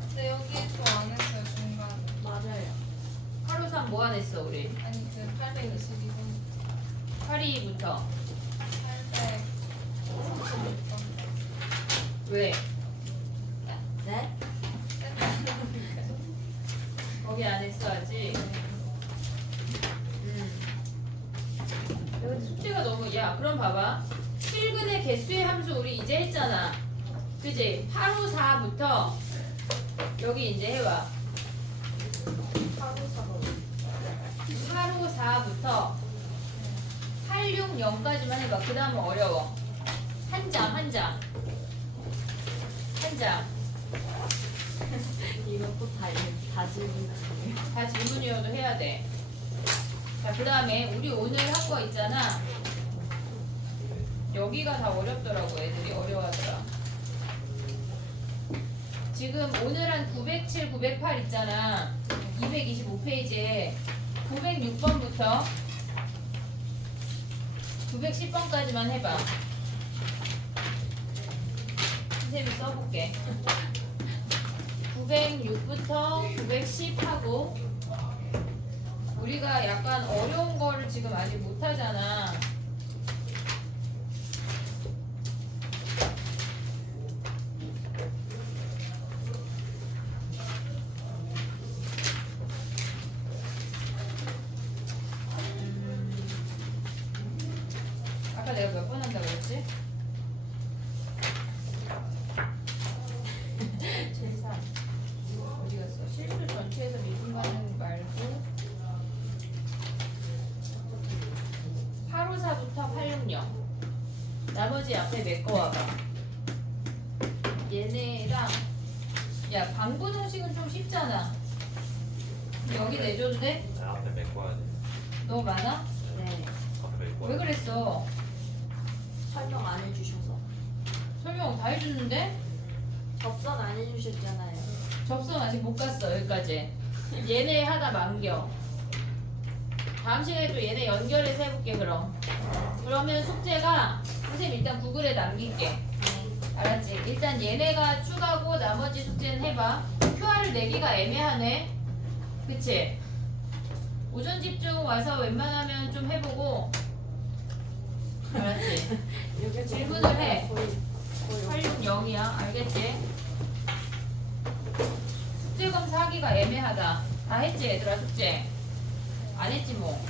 근데 여기도 안 했어요 중간. 맞아요. 853 뭐 안 했어 우리? 아니 그 822번. 822부터 836번. 왜? 네? 거기 안 했어 아직. 여기 숙제가 너무 야 그럼 봐봐. 필근의 개수의 함수 우리 이제 했잖아. 그지? 854부터 여기 이제 해와. 854부터 860까지만 해봐. 그 다음은 어려워. 한 장. 이것도 다 질문이에요. 다 질문이어도 해야 돼. 자, 그 다음에 우리 오늘 한 거 있잖아. 여기가 다 어렵더라고. 애들이 어려워하더라. 지금 오늘 한 907, 908 있잖아. 225페이지에 906번부터 910번까지만 해봐. 선생님이 써볼게. 906부터 910하고 우리가 약간 어려운 거를 지금 아직 못하잖아. 아까 내가 몇 번 한다고 그랬지? 제3 어디 갔어? 실수 전체에서 미분 반응 말고 854부터 860 나머지 앞에 메꿔와봐. 얘네랑 야 방분홍식은 좀 쉽잖아. 여기 내줘도 돼? 네, 앞에 메꿔야 돼. 너무 많아? 네. 앞에 메꿔야 왜 돼. 그랬어? 설명 안 해주셔서. 설명 다 해줬는데? 접선 안 해주셨잖아요. 접선 아직 못 갔어 여기까지. 얘네 하다 만겨. 다음 시간에 또 얘네 연결해서 해볼게 그럼. 그러면 숙제가 선생님 일단 구글에 남길게. 알았지? 일단 얘네가 추가고 나머지 숙제는 해봐. QR을 내기가 애매하네. 그치? 오전 집중 와서 웬만하면 좀 해보고. 알았지? 여기 질문을 해. 거의 860이야. 알겠지? 숙제 검사하기가 애매하다. 다 했지 얘들아 숙제? 안 했지 뭐.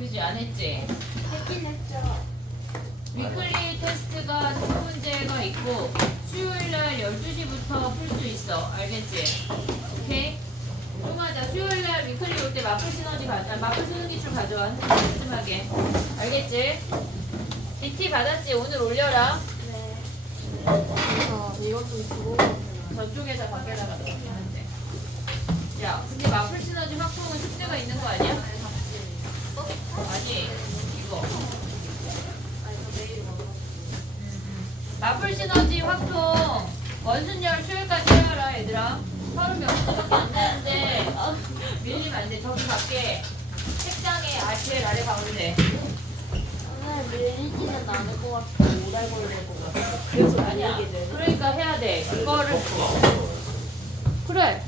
그지 안 했지? 했긴 했죠. 위클리 테스트가 두 문제가 있고 수요일날 12시부터 풀 수 있어. 알겠지? 오케이? 좀 하자. 수요일날 위클리 올 때 마플 시너지 마플 수능 기출 가져와. 슴슴하게. 알겠지? DT 받았지? 오늘 올려라. 네. 이것 좀 두고 저쪽에다 밖에다가 넣으면 돼. 야, 근데 마플 시너지 확통은 숙제가 있는 거 아니야? 아니, 이거. 아니 저 내일 먹어. 마플 시너지 확통 원순열 수요일까지 해라 얘들아. 30몇 분밖에 안 되는데 밀리면 안 돼. 저기 밖에 책장에 제일 아래 가운데. 오늘 밀리지는 않을 것 같고 오래 걸릴 것 같아. 그래서 아니야. 밀리게 되네. 그러니까 해야 돼. 이거를 그래.